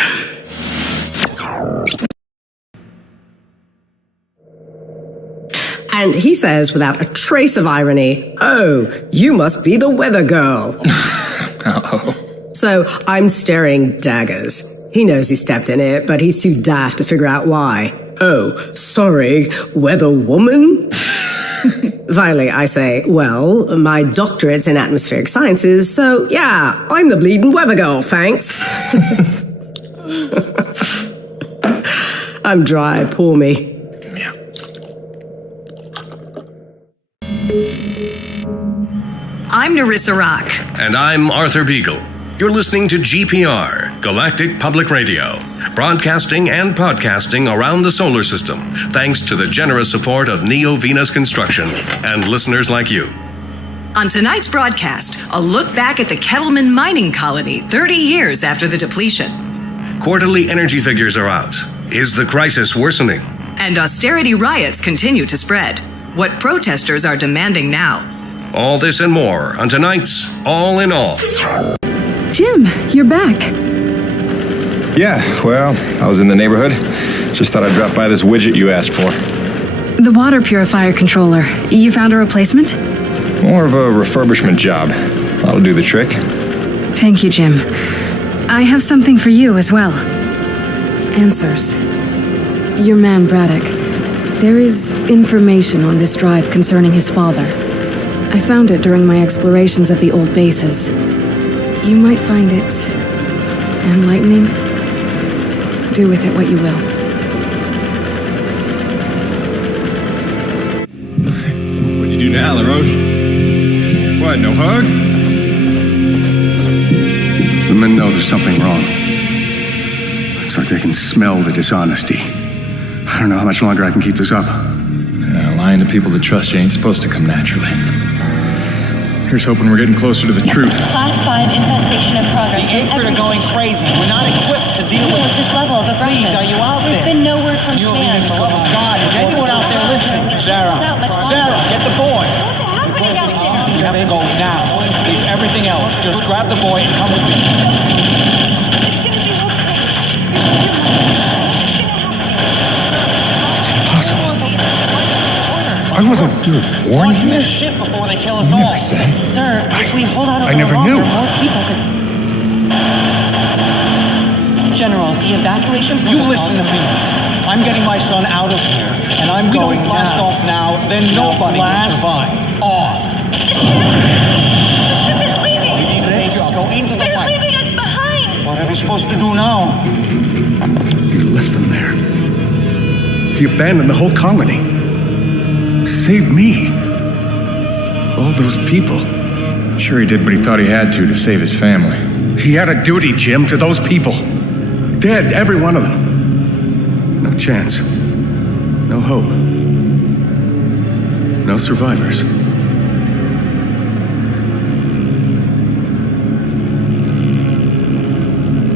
And he says, without a trace of irony, "Oh, you must be the weather girl." So I'm staring daggers. He knows he stepped in it, but he's too daft to figure out why. "Oh, sorry, weather woman?" Finally, I say, "Well, my doctorate's in atmospheric sciences, so yeah, I'm the bleeding weather girl, thanks." I'm dry, poor me. I'm Narissa Rock. And I'm Arthur Beagle. You're listening to GPR, Galactic Public Radio, broadcasting and podcasting around the solar system, thanks to the generous support of Neo Venus Construction and listeners like you. On tonight's broadcast, a look back at the Kettleman mining colony 30 years after the depletion. Quarterly energy figures are out. Is the crisis worsening? And austerity riots continue to spread. What protesters are demanding now. All this and more on tonight's All in All. Jim, you're back. Yeah, well, I was in the neighborhood. Just thought I'd drop by this widget you asked for. The water purifier controller. You found a replacement? More of a refurbishment job. That'll do the trick. Thank you, Jim. I have something for you as well. Answers. Your man, Braddock. There is information on this drive concerning his father. I found it during my explorations of the old bases. You might find it enlightening. Do with it what you will. What do you do now, LaRoche? What, no hug? The men know there's something wrong. It's like they can smell the dishonesty. I don't know how much longer I can keep this up. Lying to people that trust you ain't supposed to come naturally. Here's hoping we're getting closer to the truth. Class 5 infestation in progress. The Acrid are going crazy. We're not equipped to deal with this level of aggression. Please, are you out There's there? been no word from You command. for the love of God, is anyone out there listening? Sarah, get the boy. What's happening out there? You have to go now. Leave everything else. Just grab the boy and come with me. It's impossible. I wasn't. You were born Launching here? this ship before they kill us You all. never said. Sir, if we hold out a I little never longer, knew. more people could... General, the evacuation You protocol... listen to me. I'm getting my son out of here, and I'm going to blast off now, then nobody will survive. Off. The ship is leaving! Let's go into the They're light. leaving us behind! What are we supposed to do now? You left them there. You abandoned the whole colony. Saved me. All those people. Sure, he did what he thought he had to save his family. He had a duty, Jim, to those people. Dead, every one of them. No chance. No hope. No survivors.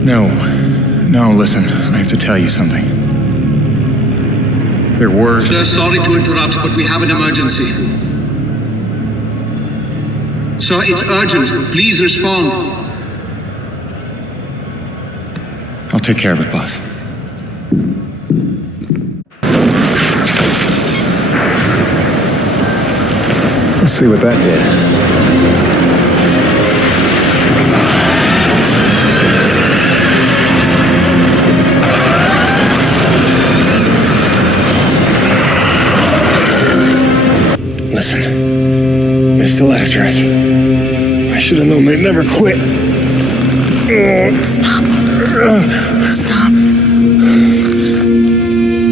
No, listen. I have to tell you something. There were... Sir, sorry to interrupt, but we have an emergency. Sir, it's urgent. Please respond. I'll take care of it, boss. Let's see what that did. Listen, they're still after us. I should have known they'd never quit. Stop. Stop.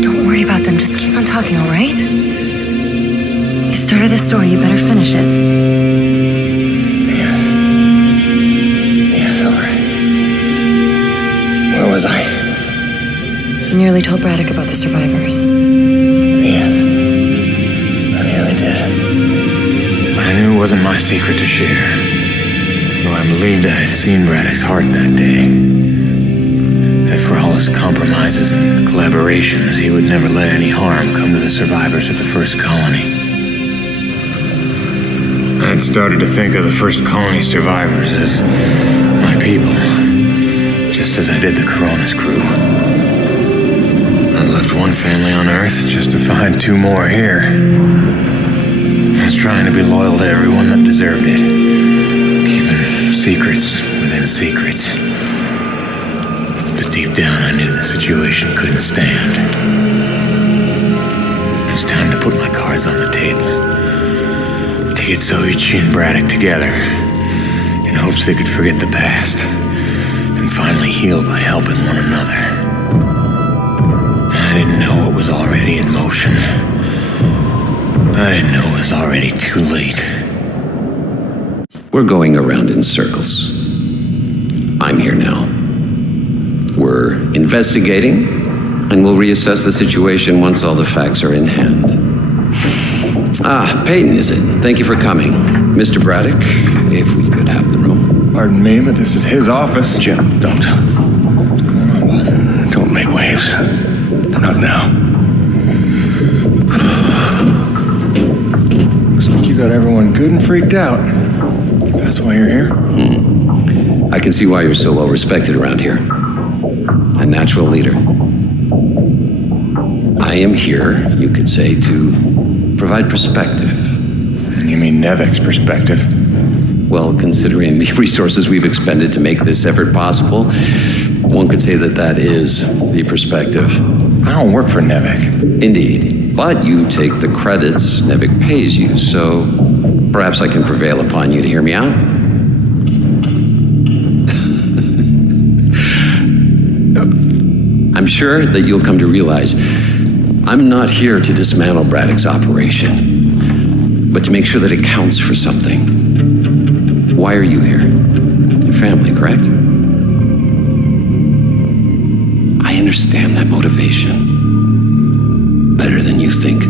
Don't worry about them. Just keep on talking, all right? You started this story. You better finish it. Yes, all right. Where was I? You nearly told Braddock about the survivors. Yes. I nearly did. But I knew it wasn't my secret to share. Though I believed I had seen Braddock's heart that day. That for all his compromises and collaborations, he would never let any harm come to the survivors of the first colony. I had started to think of the first colony survivors as my people, just as I did the Corona's crew. I'd left one family on Earth just to find two more here. I was trying to be loyal to everyone that deserved it. Keeping secrets within secrets. But deep down I knew the situation couldn't stand. It was time to put my cards on the table. To get Soichi and Braddock together in hopes they could forget the past and finally heal by helping one another. I didn't know it was already in motion. I didn't know it was already too late. We're going around in circles. I'm here now. We're investigating, and we'll reassess the situation once all the facts are in hand. Peyton, is it? Thank you for coming. Mr. Braddock, if we could have the room. Pardon me, but this is his office. Jim, don't. What's going on, boss? Don't make waves. Not now. Looks like you got everyone good and freaked out. That's why you're here? I can see why you're so well respected around here. A natural leader. I am here, you could say, to provide perspective. You mean Nevek's perspective? Well, considering the resources we've expended to make this effort possible, one could say that that is the perspective. I don't work for Nevek. Indeed. But you take the credits Nevek pays you, so perhaps I can prevail upon you to hear me out. I'm sure that you'll come to realize I'm not here to dismantle Braddock's operation, but to make sure that it counts for something. Why are you here? Your family, correct? I understand that motivation better than you think.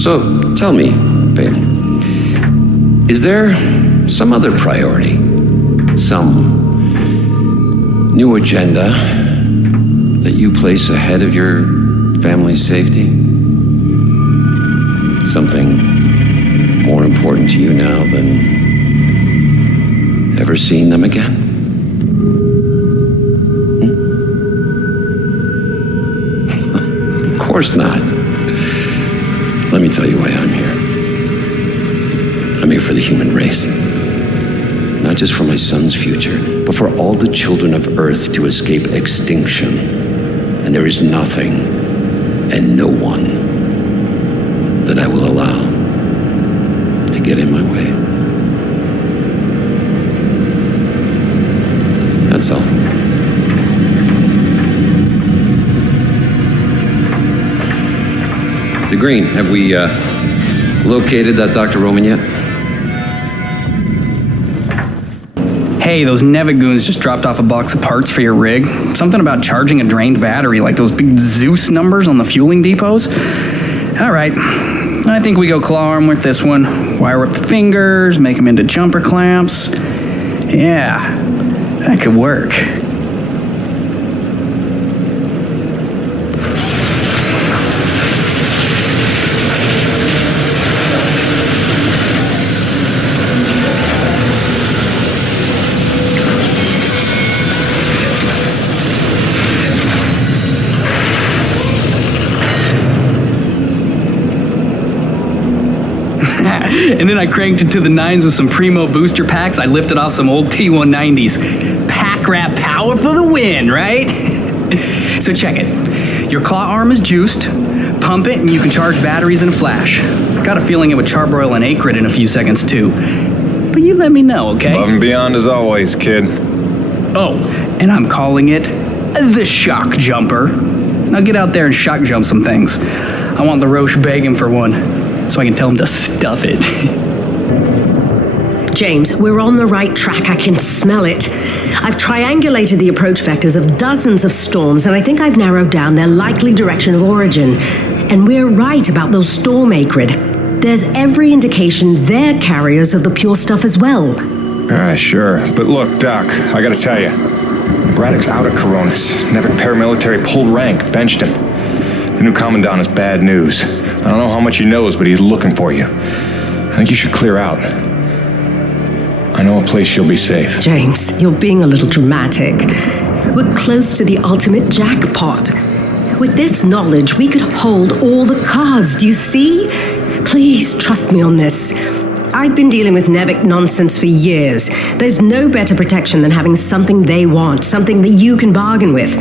So tell me, Peyton, is there some other priority? Some new agenda that you place ahead of your family's safety? Something more important to you now than ever seeing them again? Of course not. Let me tell you why I'm here. I'm here for the human race. Not just for my son's future, but for all the children of Earth to escape extinction. And there is nothing and no one that I will allow to get in my way. That's all. The Green, have we located that Dr. Roman yet? Hey, those Nevic goons just dropped off a box of parts for your rig. Something about charging a drained battery, like those big Zeus numbers on the fueling depots. All right, I think we go claw arm with this one. Wire up the fingers, make them into jumper clamps. Yeah, that could work. And then I cranked it to the nines with some Primo booster packs. I lifted off some old T190s. Pack rat power for the win, right? So check it. Your claw arm is juiced. Pump it and you can charge batteries in a flash. Got a feeling it would charbroil an acrid in a few seconds too. But you let me know, okay? Above and beyond as always, kid. Oh, and I'm calling it the shock jumper. Now get out there and shock jump some things. I want the Roche begging for one, so I can tell him to stuff it. James, we're on the right track. I can smell it. I've triangulated the approach vectors of dozens of storms, and I think I've narrowed down their likely direction of origin. And we're right about those storm acrid. There's every indication they're carriers of the pure stuff as well. Sure. But look, Doc, I gotta tell you. Braddock's out of Coronis. Nevic paramilitary pulled rank, benched him. The new commandant is bad news. I don't know how much he knows, but he's looking for you. I think you should clear out. I know a place you'll be safe. James, you're being a little dramatic. We're close to the ultimate jackpot. With this knowledge, we could hold all the cards, do you see? Please trust me on this. I've been dealing with Nevic nonsense for years. There's no better protection than having something they want, something that you can bargain with.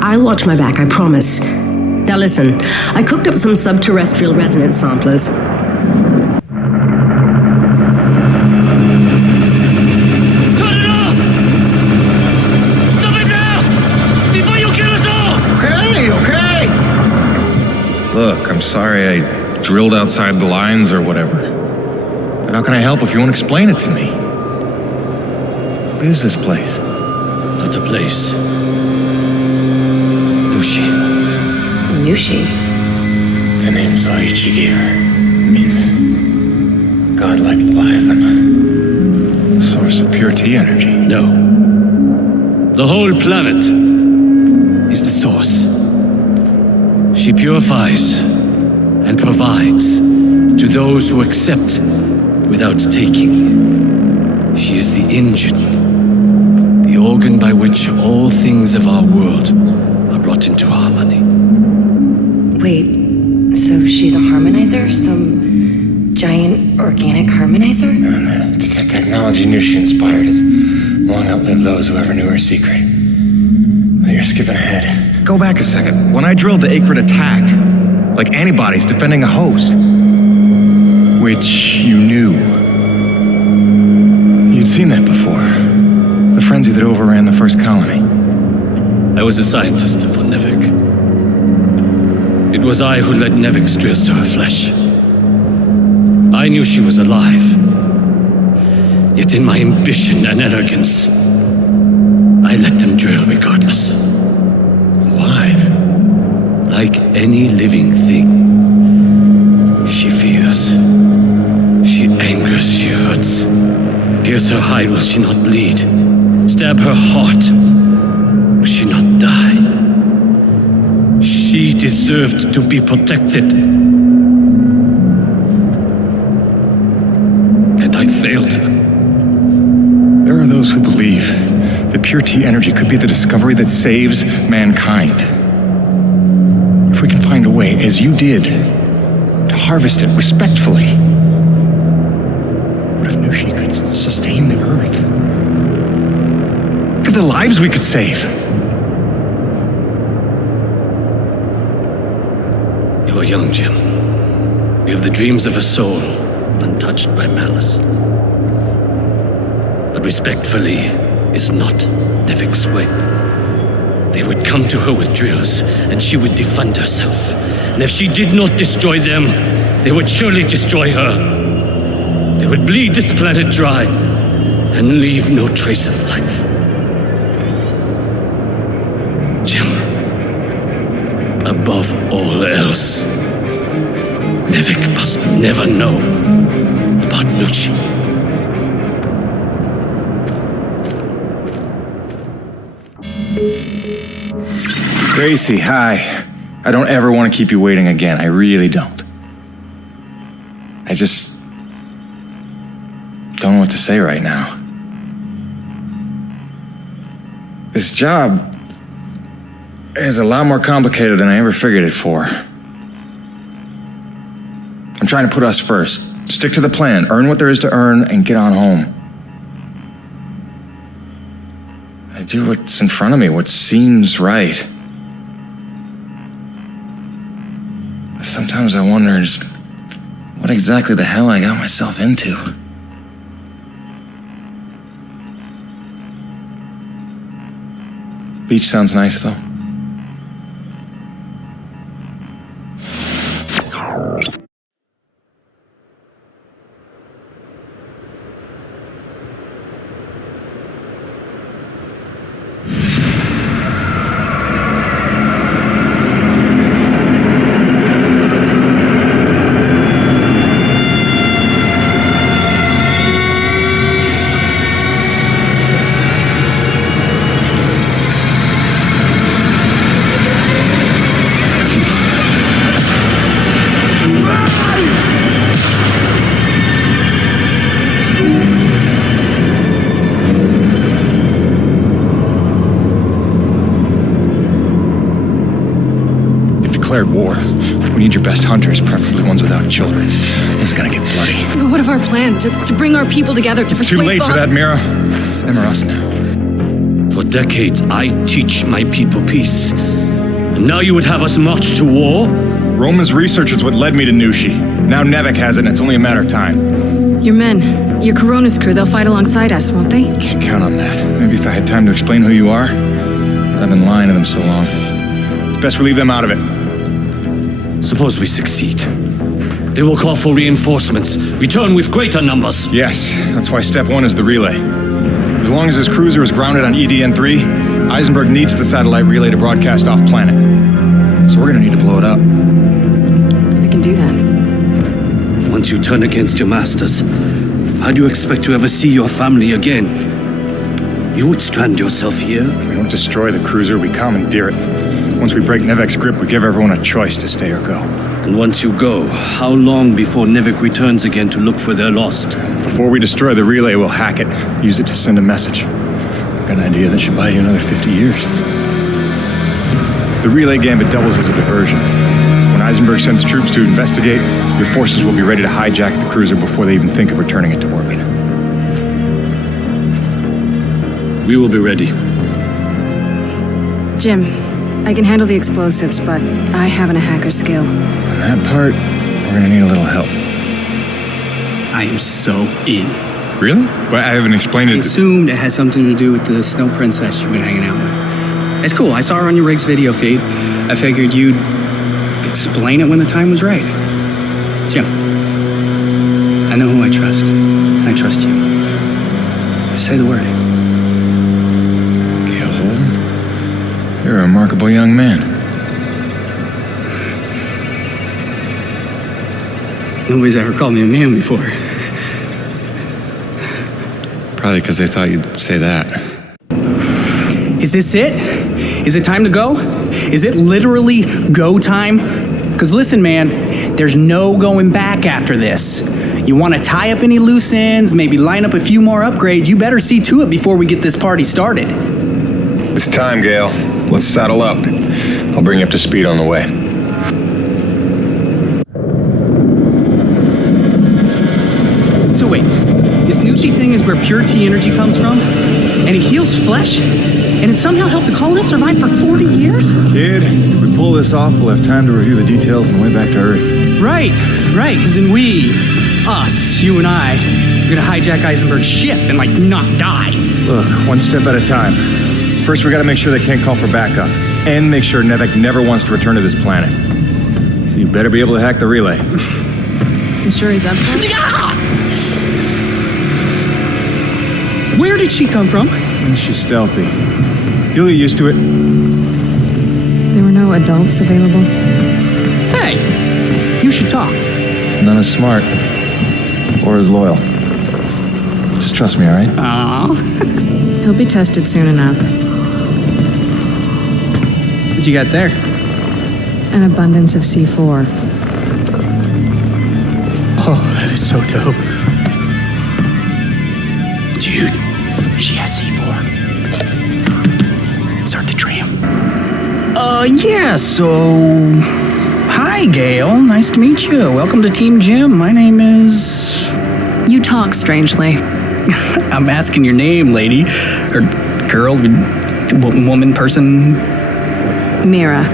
I'll watch my back, I promise. Now listen, I cooked up some subterrestrial resonance samplers. Look, I'm sorry I drilled outside the lines or whatever. But how can I help if you won't explain it to me? What is this place? Not a place. Nushi. Nushi? It's a name Saichi gave her. It means godlike Leviathan. Source of pure T energy. No. The whole planet is the source. She purifies and provides to those who accept without taking. She is the engine, the organ by which all things of our world are brought into harmony. Wait, so she's a harmonizer? Some giant organic harmonizer? It's the technology Nushi inspired has long outlived those who ever knew her secret. But you're skipping ahead. Go back a second. When I drilled, the Acrid attacked. Like antibodies defending a host. Which you knew. You'd seen that before. The frenzy that overran the first colony. I was a scientist for Nevic. It was I who led Nevic's drills to her flesh. I knew she was alive. Yet in my ambition and arrogance, I let them drill regardless. Alive? Like any living thing. She fears. She angers, she hurts. Pierce her hide, will she not bleed? Stab her heart, will she not die? She deserved to be protected. And I failed her. There are those who believe that pure T energy could be the discovery that saves mankind. If we can find a way, as you did, to harvest it respectfully. What if Nushi could sustain the Earth? Look at the lives we could save. You're young, Jim. You have the dreams of a soul, untouched by malice. But respectfully is not Nevik's way. They would come to her with drills, and she would defend herself. And if she did not destroy them, they would surely destroy her. They would bleed this planet dry, and leave no trace of life. Jim, above all else, Nevik must never know about Nushi. Gracie, hi. I don't ever want to keep you waiting again. I really don't. I just don't know what to say right now. This job is a lot more complicated than I ever figured it for. I'm trying to put us first. Stick to the plan, earn what there is to earn, and get on home. I do what's in front of me, what seems right. Sometimes I wonder just what exactly the hell I got myself into. Beach sounds nice, though. Declared war. We need your best hunters, preferably ones without children. This is gonna get bloody. But what if our plan to bring our people together to It's too late for that, Mira. It's them or us now. For decades, I teach my people peace. And now you would have us march to war? Roma's research is what led me to Nushi. Now Nevik has it, and it's only a matter of time. Your men, your Corona's crew, they'll fight alongside us, won't they? Can't count on that. Maybe if I had time to explain who you are, but I've been lying to them so long. It's best we leave them out of it. Suppose we succeed. They will call for reinforcements. Return with greater numbers. Yes, that's why step one is the relay. As long as his cruiser is grounded on EDN-3, Eisenberg needs the satellite relay to broadcast off-planet. So we're gonna need to blow it up. I can do that. Once you turn against your masters, how do you expect to ever see your family again? You would strand yourself here? We don't destroy the cruiser, we commandeer it. Once we break Nevik's grip, we give everyone a choice to stay or go. And once you go, how long before Nevik returns again to look for their lost? Before we destroy the relay, we'll hack it, use it to send a message. I've got an idea that should buy you another 50 years. The relay gambit doubles as a diversion. When Eisenberg sends troops to investigate, your forces will be ready to hijack the cruiser before they even think of returning it to orbit. We will be ready. Jim, I can handle the explosives, but I haven't a hacker skill. On that part, we're gonna need a little help. I am so in. Really? But I haven't explained I it. assumed it has something to do with the snow princess you've been hanging out with. It's cool. I saw her on your rig's video feed. I figured you'd explain it when the time was right. Jim, I know who I trust. I trust you. Just say the word. Gail Holden? You're a remarkable young man. Nobody's ever called me a man before. Probably because they thought you'd say that. Is this it? Is it time to go? Is it literally go time? Because listen, man, there's no going back after this. You want to tie up any loose ends, maybe line up a few more upgrades, you better see to it before we get this party started. It's time, Gail. Let's saddle up. I'll bring you up to speed on the way. wait. This Nucci thing is where pure T energy comes from? And it heals flesh? And it somehow helped the colonists survive for 40 years? Kid, if we pull this off, we'll have time to review the details on the way back to Earth. Right, because then us, you and I, are gonna hijack Eisenberg's ship and, not die. Look, one step at a time. First, we gotta make sure they can't call for backup. And make sure Nevek never wants to return to this planet. So you better be able to hack the relay. You sure he's up for it? Where did she come from? She's stealthy. You'll get used to it. There were no adults available. Hey, you should talk. None as smart. Or as loyal. Just trust me, all right? Aww. He'll be tested soon enough. What you got there? An abundance of C4. Oh, that is so dope. Dude, she has C4. Start the tram. Yeah, so... Hi, Gail. Nice to meet you. Welcome to Team Jim. My name is... You talk strangely. I'm asking your name, lady. Or girl, woman, person... Mira.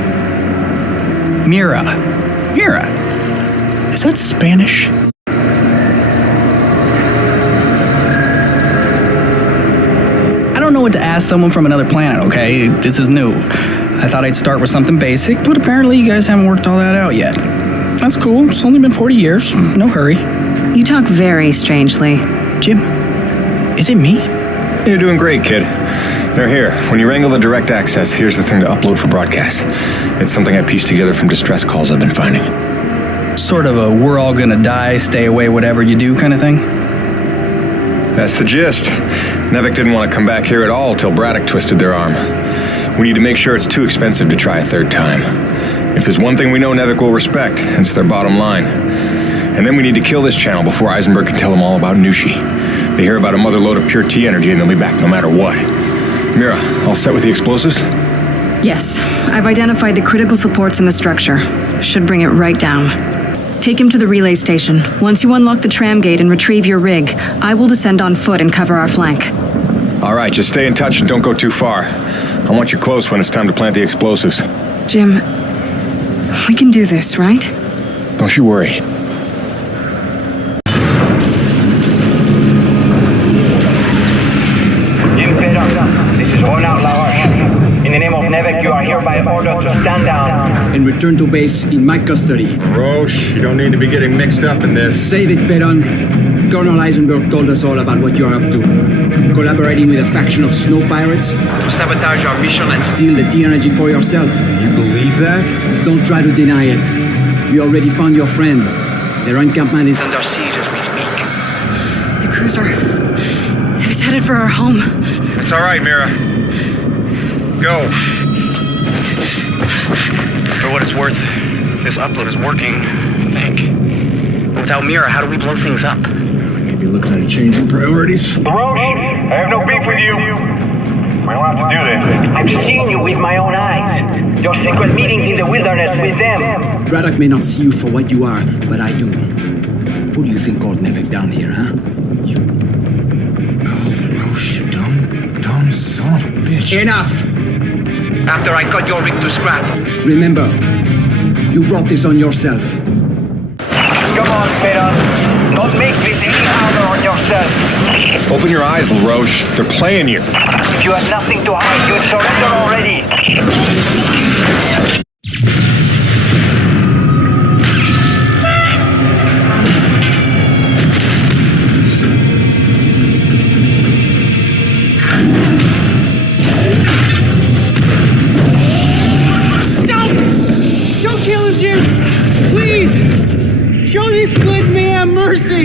Mira. Is that Spanish? I don't know what to ask someone from another planet, okay? This is new. I thought I'd start with something basic, but apparently you guys haven't worked all that out yet. That's cool. It's only been 40 years. No hurry. You talk very strangely. Jim, is it me? You're doing great, kid. They're here. When you wrangle the direct access, here's the thing to upload for broadcast. It's something I pieced together from distress calls I've been finding. Sort of a we're all gonna die, stay away, whatever you do kind of thing? That's the gist. Nevek didn't want to come back here at all till Braddock twisted their arm. We need to make sure it's too expensive to try a third time. If there's one thing we know Nevek will respect, it's their bottom line. And then we need to kill this channel before Eisenberg can tell them all about Nushi. They hear about a mother load of pure T energy and they'll be back no matter what. Mira, all set with the explosives? Yes, I've identified the critical supports in the structure. Should bring it right down. Take him to the relay station. Once you unlock the tram gate and retrieve your rig, I will descend on foot and cover our flank. All right, just stay in touch and don't go too far. I want you close when it's time to plant the explosives. Jim, we can do this, right? Don't you worry. This is Ronald Laroche. In the name of Nevek, you are hereby ordered to stand down. And return to base in my custody. Roche, you don't need to be getting mixed up in this. Save it, Perron. Colonel Eisenberg told us all about what you are up to. Collaborating with a faction of snow pirates. To sabotage our mission and steal the T energy for yourself. You believe that? Don't try to deny it. You already found your friends. Their encampment is under siege as we speak. The cruiser is headed for our home. It's all right, Mira. Go. For what it's worth, this upload is working, I think. But without Mira, how do we blow things up? Maybe look like a change in priorities. Roche, I have no beef with you. We'll have to do this. I've seen you with my own eyes. Your secret meetings in the wilderness with them. Braddock may not see you for what you are, but I do. Who do you think called Nevek down here, huh? Roche, you dumb son of a bitch. Enough! After I cut your rig to scrap. Remember, you brought this on yourself. Come on, Perron. Don't make this any harder on yourself. Open your eyes, LaRoche. They're playing you. If you had nothing to hide, you'd surrender already. mercy!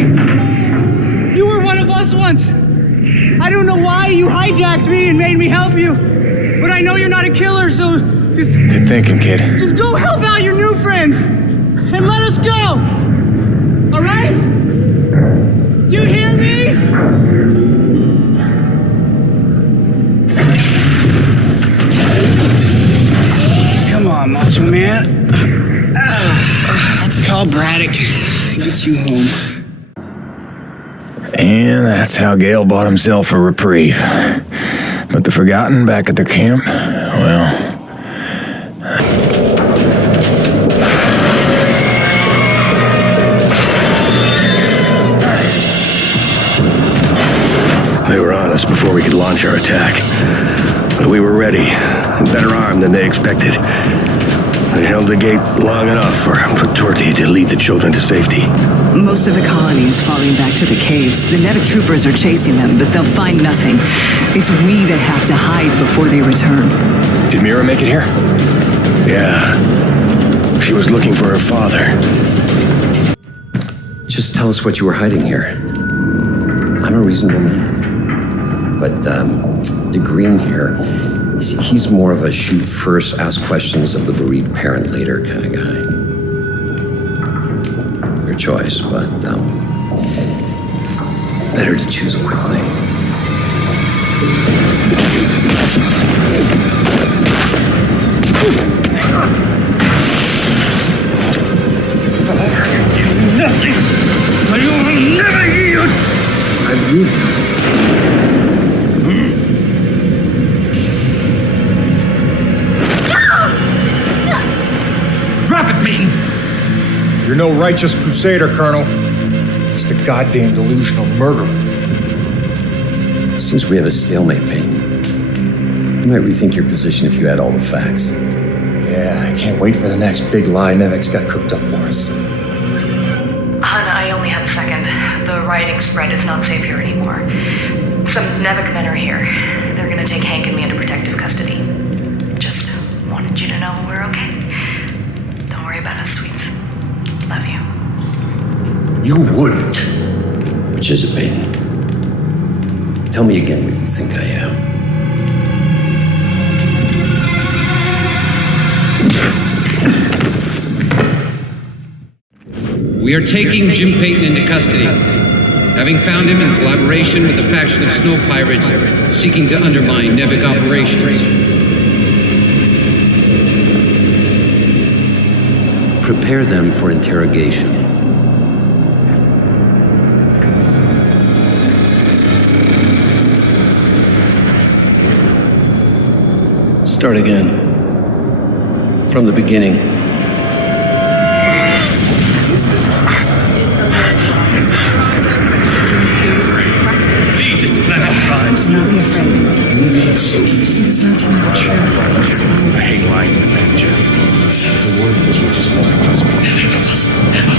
You were one of us once. I don't know why you hijacked me and made me help you, but I know you're not a killer, so just... Good thinking, kid. Just go help out your new friends, and let us go! All right? Do you hear me? Come on, Macho Man. Let's call Braddock. Get you home. And that's how Gale bought himself a reprieve. But the Forgotten back at their camp, well... They were on us before we could launch our attack. But we were ready, and better armed than they expected. They held the gate long enough for Patorti to lead the children to safety. Most of the colony is falling back to the caves. The Nevic troopers are chasing them, but they'll find nothing. It's we that have to hide before they return. Did Mira make it here? Yeah. She was looking for her father. Just tell us what you were hiding here. I'm a reasonable man. But the green here, he's more of a shoot first, ask questions of the bereaved parent later kind of guy. Your choice, but better to choose quickly. Nothing! You will never yield! I believe you. Drop it, Peyton! You're no righteous crusader, Colonel. Just a goddamn delusional murderer. Seems we have a stalemate, Peyton. You might rethink your position if you had all the facts. Yeah, I can't wait for the next big lie Nevic's got cooked up for us. Hun, I only have a second. The rioting spread. It's not safe here anymore. Some Nevic men are here. They're gonna take Hank and me into protective custody. Just wanted you to know we're okay. Don't worry about us, sweets. Love you. You wouldn't. Which is it, Peyton? Tell me again what you think I am. We are taking Jim Peyton into custody, having found him in collaboration with a faction of snow pirates seeking to undermine Nevic operations. Prepare them for interrogation. Start again. From the beginning. Lead this planet tribes. Do not be afraid. Distance. You deserve to know the truth. What's wrong with you? Lying to manager. The word is we just don't trust me. Never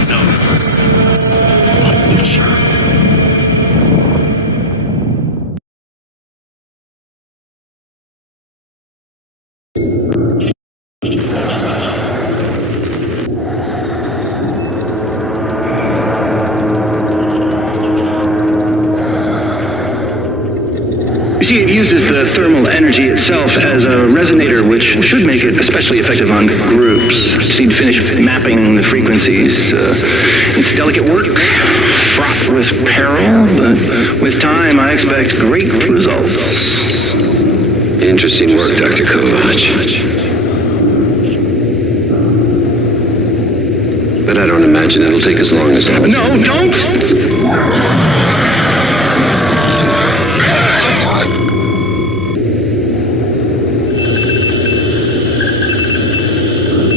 You see, it uses the thermal energy itself as a resonator, which should make it especially effective on groups. Just need to finish mapping the frequencies. It's delicate work, fraught with peril, but with time I expect great results. Interesting work, Dr. Kovach. But I don't imagine it'll take as long as... No, don't!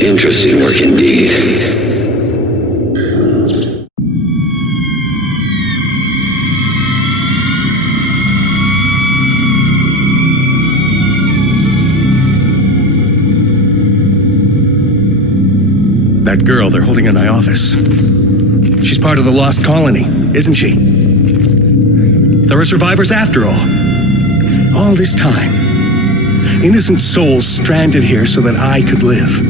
Interesting work indeed. That girl they're holding in my office. She's part of the lost colony, isn't she? There are survivors after all. All this time. Innocent souls stranded here so that I could live.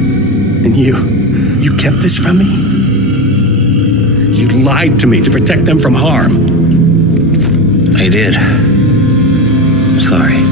And you kept this from me? You lied to me to protect them from harm. I did. I'm sorry.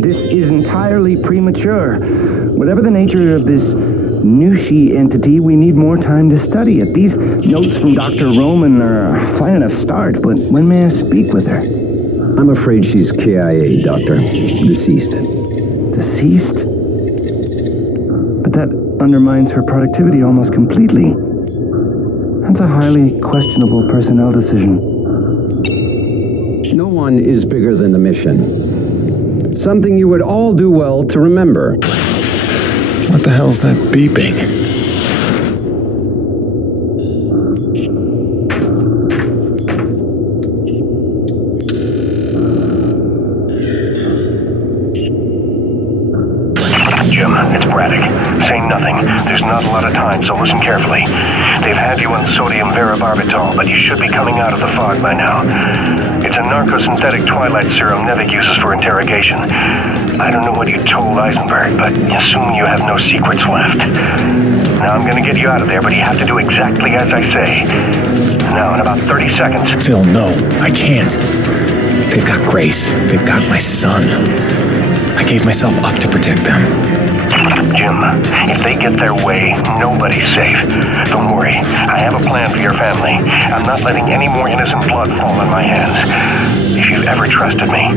This is entirely premature. Whatever the nature of this Nushi entity, we need more time to study it. These notes from Dr. Roman are a fine enough start, but when may I speak with her? I'm afraid she's KIA, Doctor. Deceased. Deceased? But that undermines her productivity almost completely. That's a highly questionable personnel decision. No one is bigger than the mission. Something you would all do well to remember. What the hell's that beeping? Jim, it's Braddock. Say nothing. There's not a lot of time, so listen carefully. They've had you on sodium varibarbital, but you should be coming out of the fog by now. It's a narcosynthetic twilight serum Nevik uses for interrogation. I don't know what you told Eisenberg, but assume you have no secrets left. Now I'm gonna get you out of there, but you have to do exactly as I say. Now, in about 30 seconds. Phil, no, I can't. They've got Grace. They've got my son. I gave myself up to protect them. Jim, if they get their way, nobody's safe. Don't worry, I have a plan for your family. I'm not letting any more innocent blood fall on my hands. If you've ever trusted me,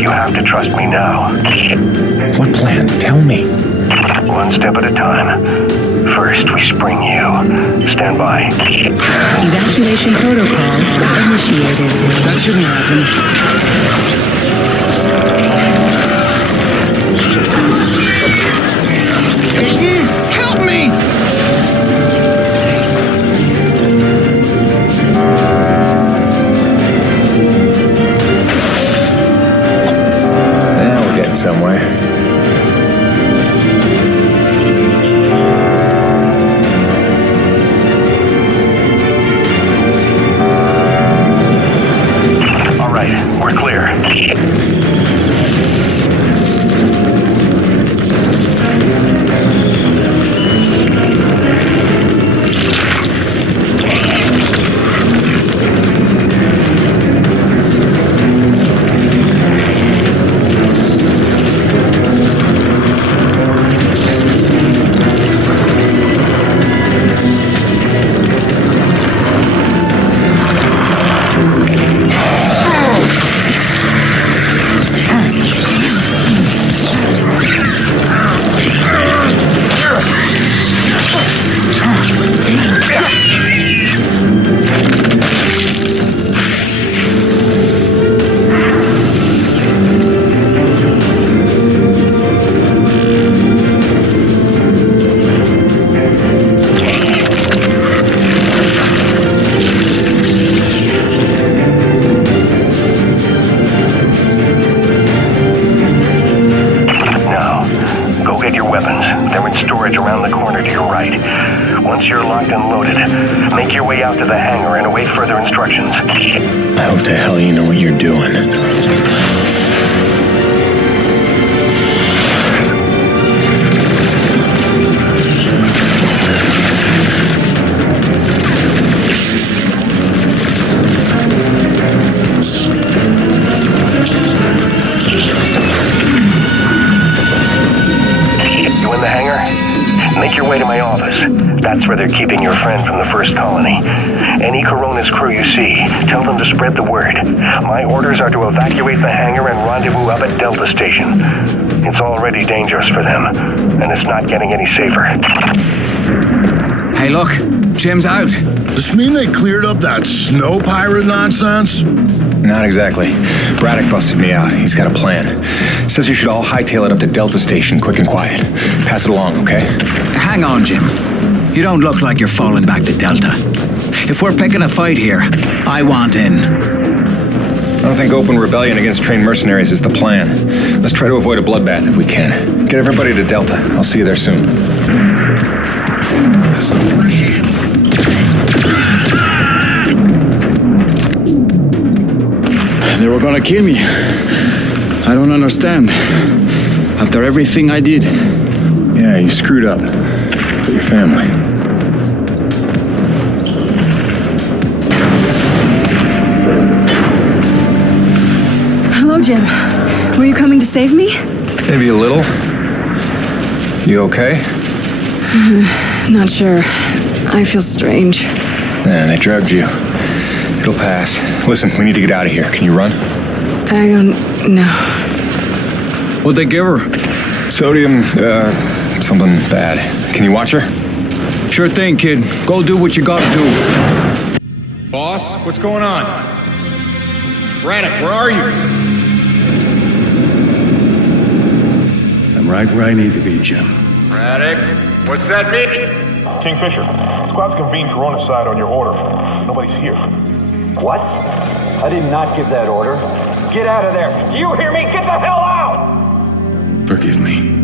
you have to trust me now. What plan? Tell me. One step at a time. First, we spring you. Stand by. Evacuation protocol initiated. That shouldn't happen. Help me! Now we're getting somewhere. All right, we're clear. Once you're locked and loaded, make your way out to the hangar and await further instructions. I hope to hell you know what you're doing. You in the hangar? Make your way to my office. That's where they're keeping your friend from the first colony. Any Coronas crew you see, tell them to spread the word. My orders are to evacuate the hangar and rendezvous up at Delta Station. It's already dangerous for them, and it's not getting any safer. Hey, look, Jim's out. Does this mean they cleared up that snow pirate nonsense? Not exactly. Braddock busted me out. He's got a plan. Says you should all hightail it up to Delta Station, quick and quiet. Pass it along, okay? Hang on, Jim. You don't look like you're falling back to Delta. If we're picking a fight here, I want in. I don't think open rebellion against trained mercenaries is the plan. Let's try to avoid a bloodbath if we can. Get everybody to Delta. I'll see you there soon. They were gonna kill me. I don't understand. After everything I did. Yeah, you screwed up. For your family. Hello, Jim. Were you coming to save me? Maybe a little. You okay? Not sure. I feel strange. Man, they drugged you. It'll pass. Listen, we need to get out of here. Can you run? I don't know. What'd they give her? Sodium, something bad. Can you watch her? Sure thing, kid. Go do what you gotta do. Boss, what's going on? Braddock, where are you? I'm right where I need to be, Jim. Braddock, what's that mean? Kingfisher, squad's convened Corona side on your order. Nobody's here. What? I did not give that order. Get out of there. Do you hear me? Get the hell out! Forgive me.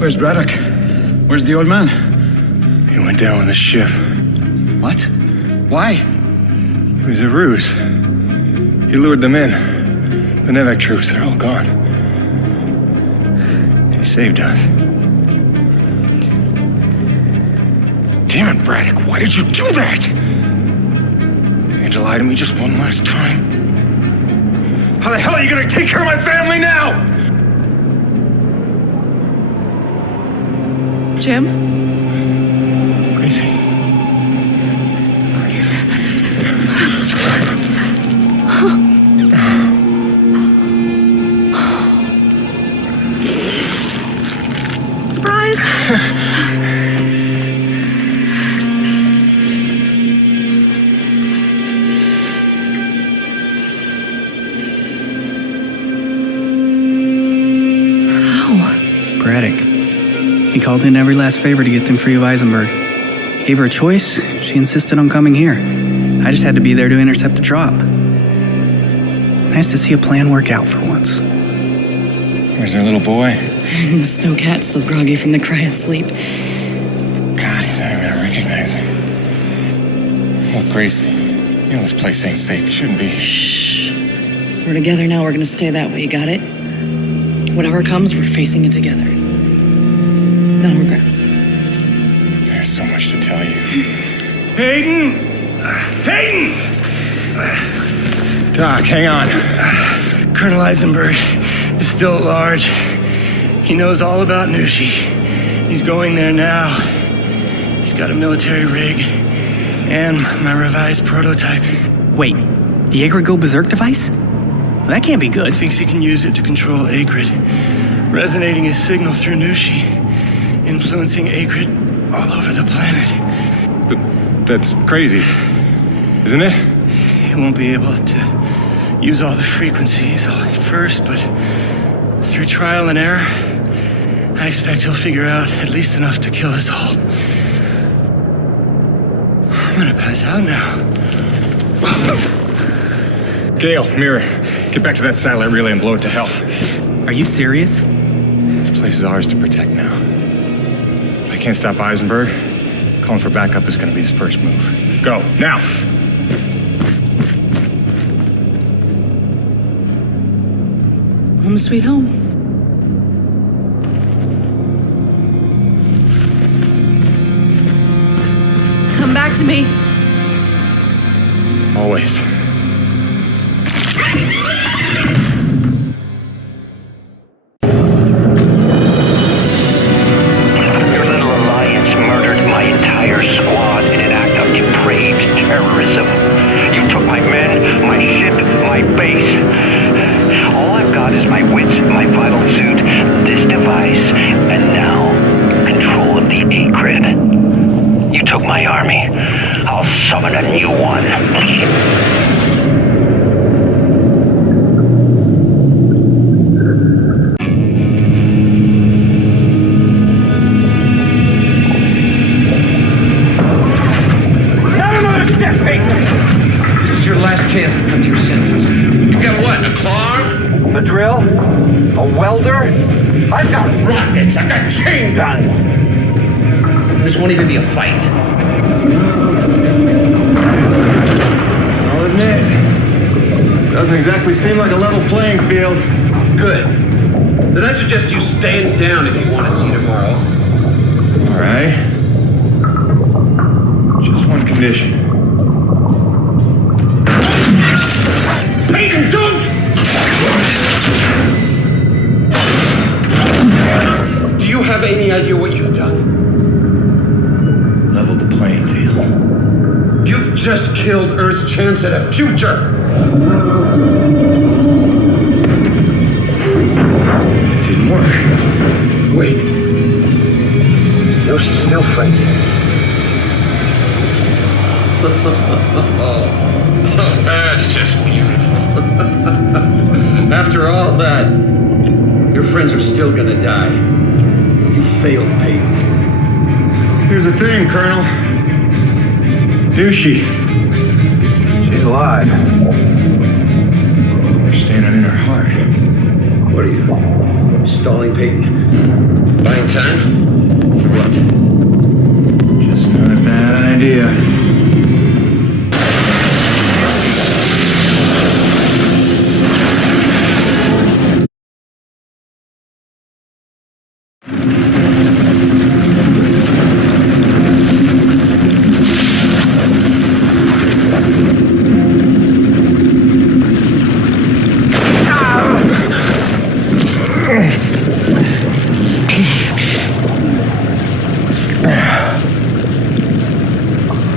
Where's Braddock? Where's the old man? He went down with the ship. What? Why? It was a ruse. He lured them in. The Nevek troops, they're all gone. He saved us. Damn it, Braddock, why did you do that? You had to lie to me just one last time. How the hell are you gonna take care of my family now? Jim? Gracie. Surprise! Braddock. He called in every last favor to get them free of Eisenberg. Gave her a choice. She insisted on coming here. I just had to be there to intercept the drop. Nice to see a plan work out for once. Where's their little boy? The snowcat's still groggy from the cryo sleep. God, he's not even gonna recognize me. Look, Gracie, you know this place ain't safe. You shouldn't be here. Shh. We're together now. We're gonna stay that way. You got it? Whatever comes, we're facing it together. No regrets. There's so much to tell you. Peyton! Peyton! Doc, hang on. Colonel Eisenberg is still at large. He knows all about Nushi. He's going there now. He's got a military rig and my revised prototype. Wait, the Akrid Go Berserk device? Well, that can't be good. Thinks he can use it to control Akrid, resonating his signal through Nushi, influencing Akrid all over the planet. But that's crazy, isn't it? He won't be able to use all the frequencies at first, but through trial and error, I expect he'll figure out at least enough to kill us all. I'm gonna pass out now. Gale, Mirror, get back to that satellite relay and blow it to hell. Are you serious? This place is ours to protect now. If I can't stop Eisenberg, calling for backup is gonna be his first move. Go, now! Home sweet home. Come back to me. Always. Your little alliance murdered my entire squad in an act of depraved terrorism. You took my men, my ship, my base. All I've got is my wits, my vital suit, this device, and now control of the Akrid. You took my army. I'll summon a new one. This is your last chance to come to your senses. You got what, a claw? The a drill? A welder? I've got rockets, I've got chain guns! This won't even be a fight. I'll admit, this doesn't exactly seem like a level playing field. Good. Then I suggest you stand down if you want to see tomorrow. All right. Just one condition. Peyton, don't! Do you have any idea what you've done? Level the playing field. You've just killed Earth's chance at a future! It didn't work. Wait. No, she's still frenzied. That's just beautiful. After all that, your friends are still gonna die. You failed, Peyton. Here's the thing, Colonel. Nushi. She's alive. We're standing in her heart. What are you, stalling, Peyton? Buying time? For what? Just not a bad idea.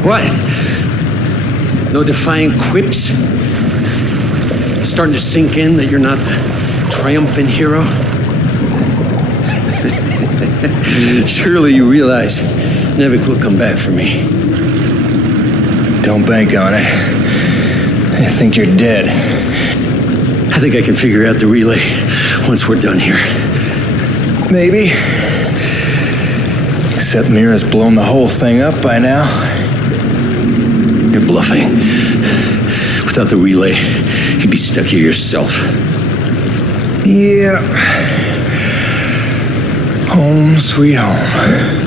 What? No defying quips? Starting to sink in that you're not the triumphant hero? Surely you realize Nevik will come back for me. Don't bank on it. I think you're dead. I think I can figure out the relay once we're done here. Maybe. Except Mira's blown the whole thing up by now. You're bluffing. Without the relay, you'd be stuck here yourself. Yeah. Home sweet home.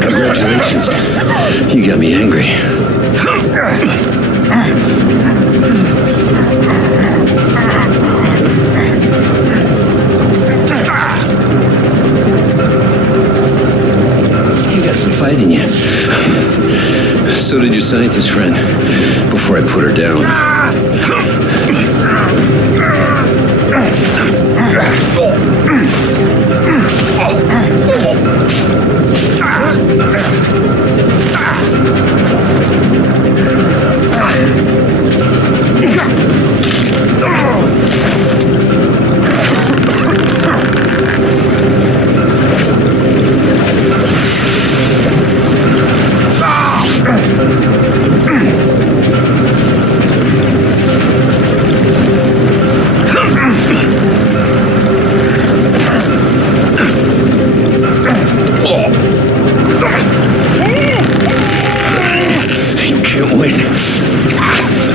Congratulations. You got me angry. You got some fight in you. So did your scientist friend, before I put her down.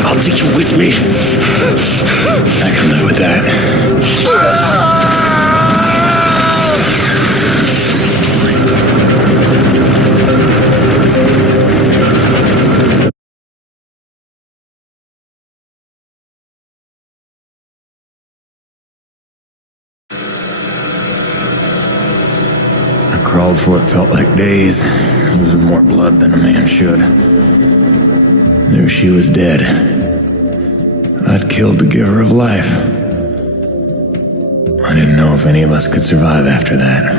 I'll take you with me. I can live with that. I crawled for what felt like days, losing more blood than a man should. Knew she was dead. I'd killed the giver of life. I didn't know if any of us could survive after that.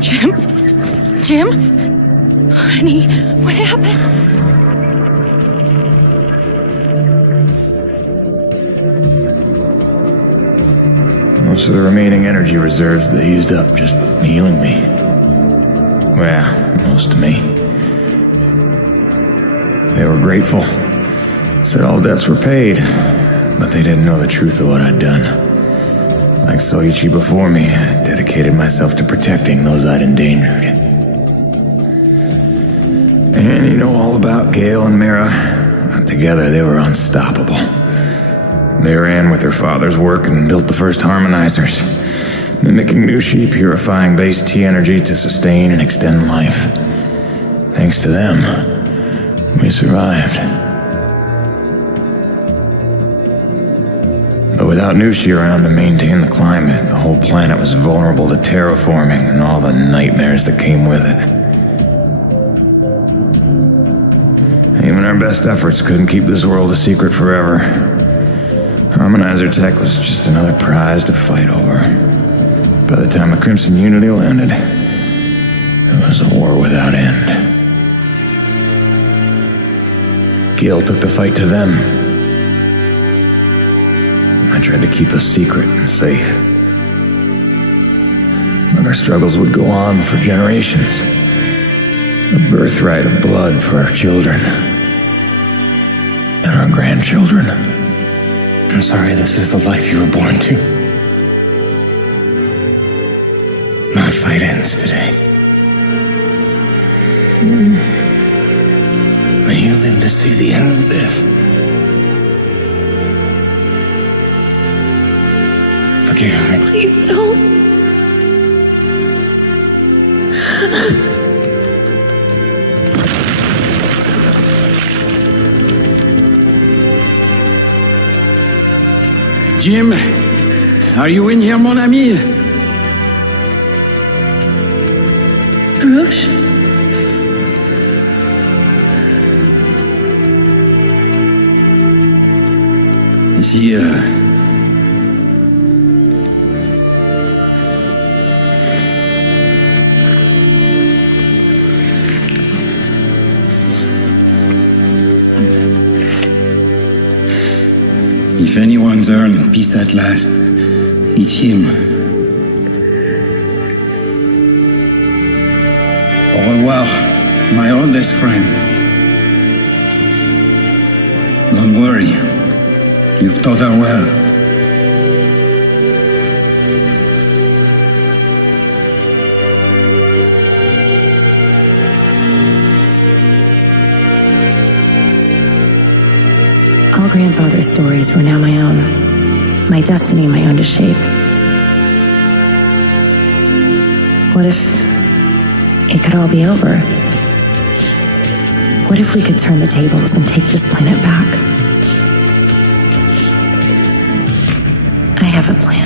Jim? Jim? Honey, what happened? Most of the remaining energy reserves they used up just healing me. Well, most of me. They were grateful. Said all debts were paid, but they didn't know the truth of what I'd done. Like Soichi before me, I dedicated myself to protecting those I'd endangered. And you know all about Gale and Mira. Together they were unstoppable. They ran with their father's work and built the first harmonizers, mimicking Nushi, purifying base T energy to sustain and extend life. Thanks to them, we survived. But without Nushi around to maintain the climate, the whole planet was vulnerable to terraforming and all the nightmares that came with it. Even our best efforts couldn't keep this world a secret forever. Harmonizer tech was just another prize to fight over. By the time the Crimson Unity landed, it was a war without end. Gale took the fight to them. I tried to keep us secret and safe. But our struggles would go on for generations. A birthright of blood for our children. And our grandchildren. I'm sorry this is the life you were born to. My fight ends today. May you live to see the end of this. Forgive me. Please don't. Jim, are you in here, mon ami? Rush? Is he, If anyone's earned peace at last, it's him. Au revoir, my oldest friend. Don't worry, you've taught her well. All grandfather's stories were now my own. My destiny my own to shape. What if it could all be over? What if we could turn the tables and take this planet back? I have a plan.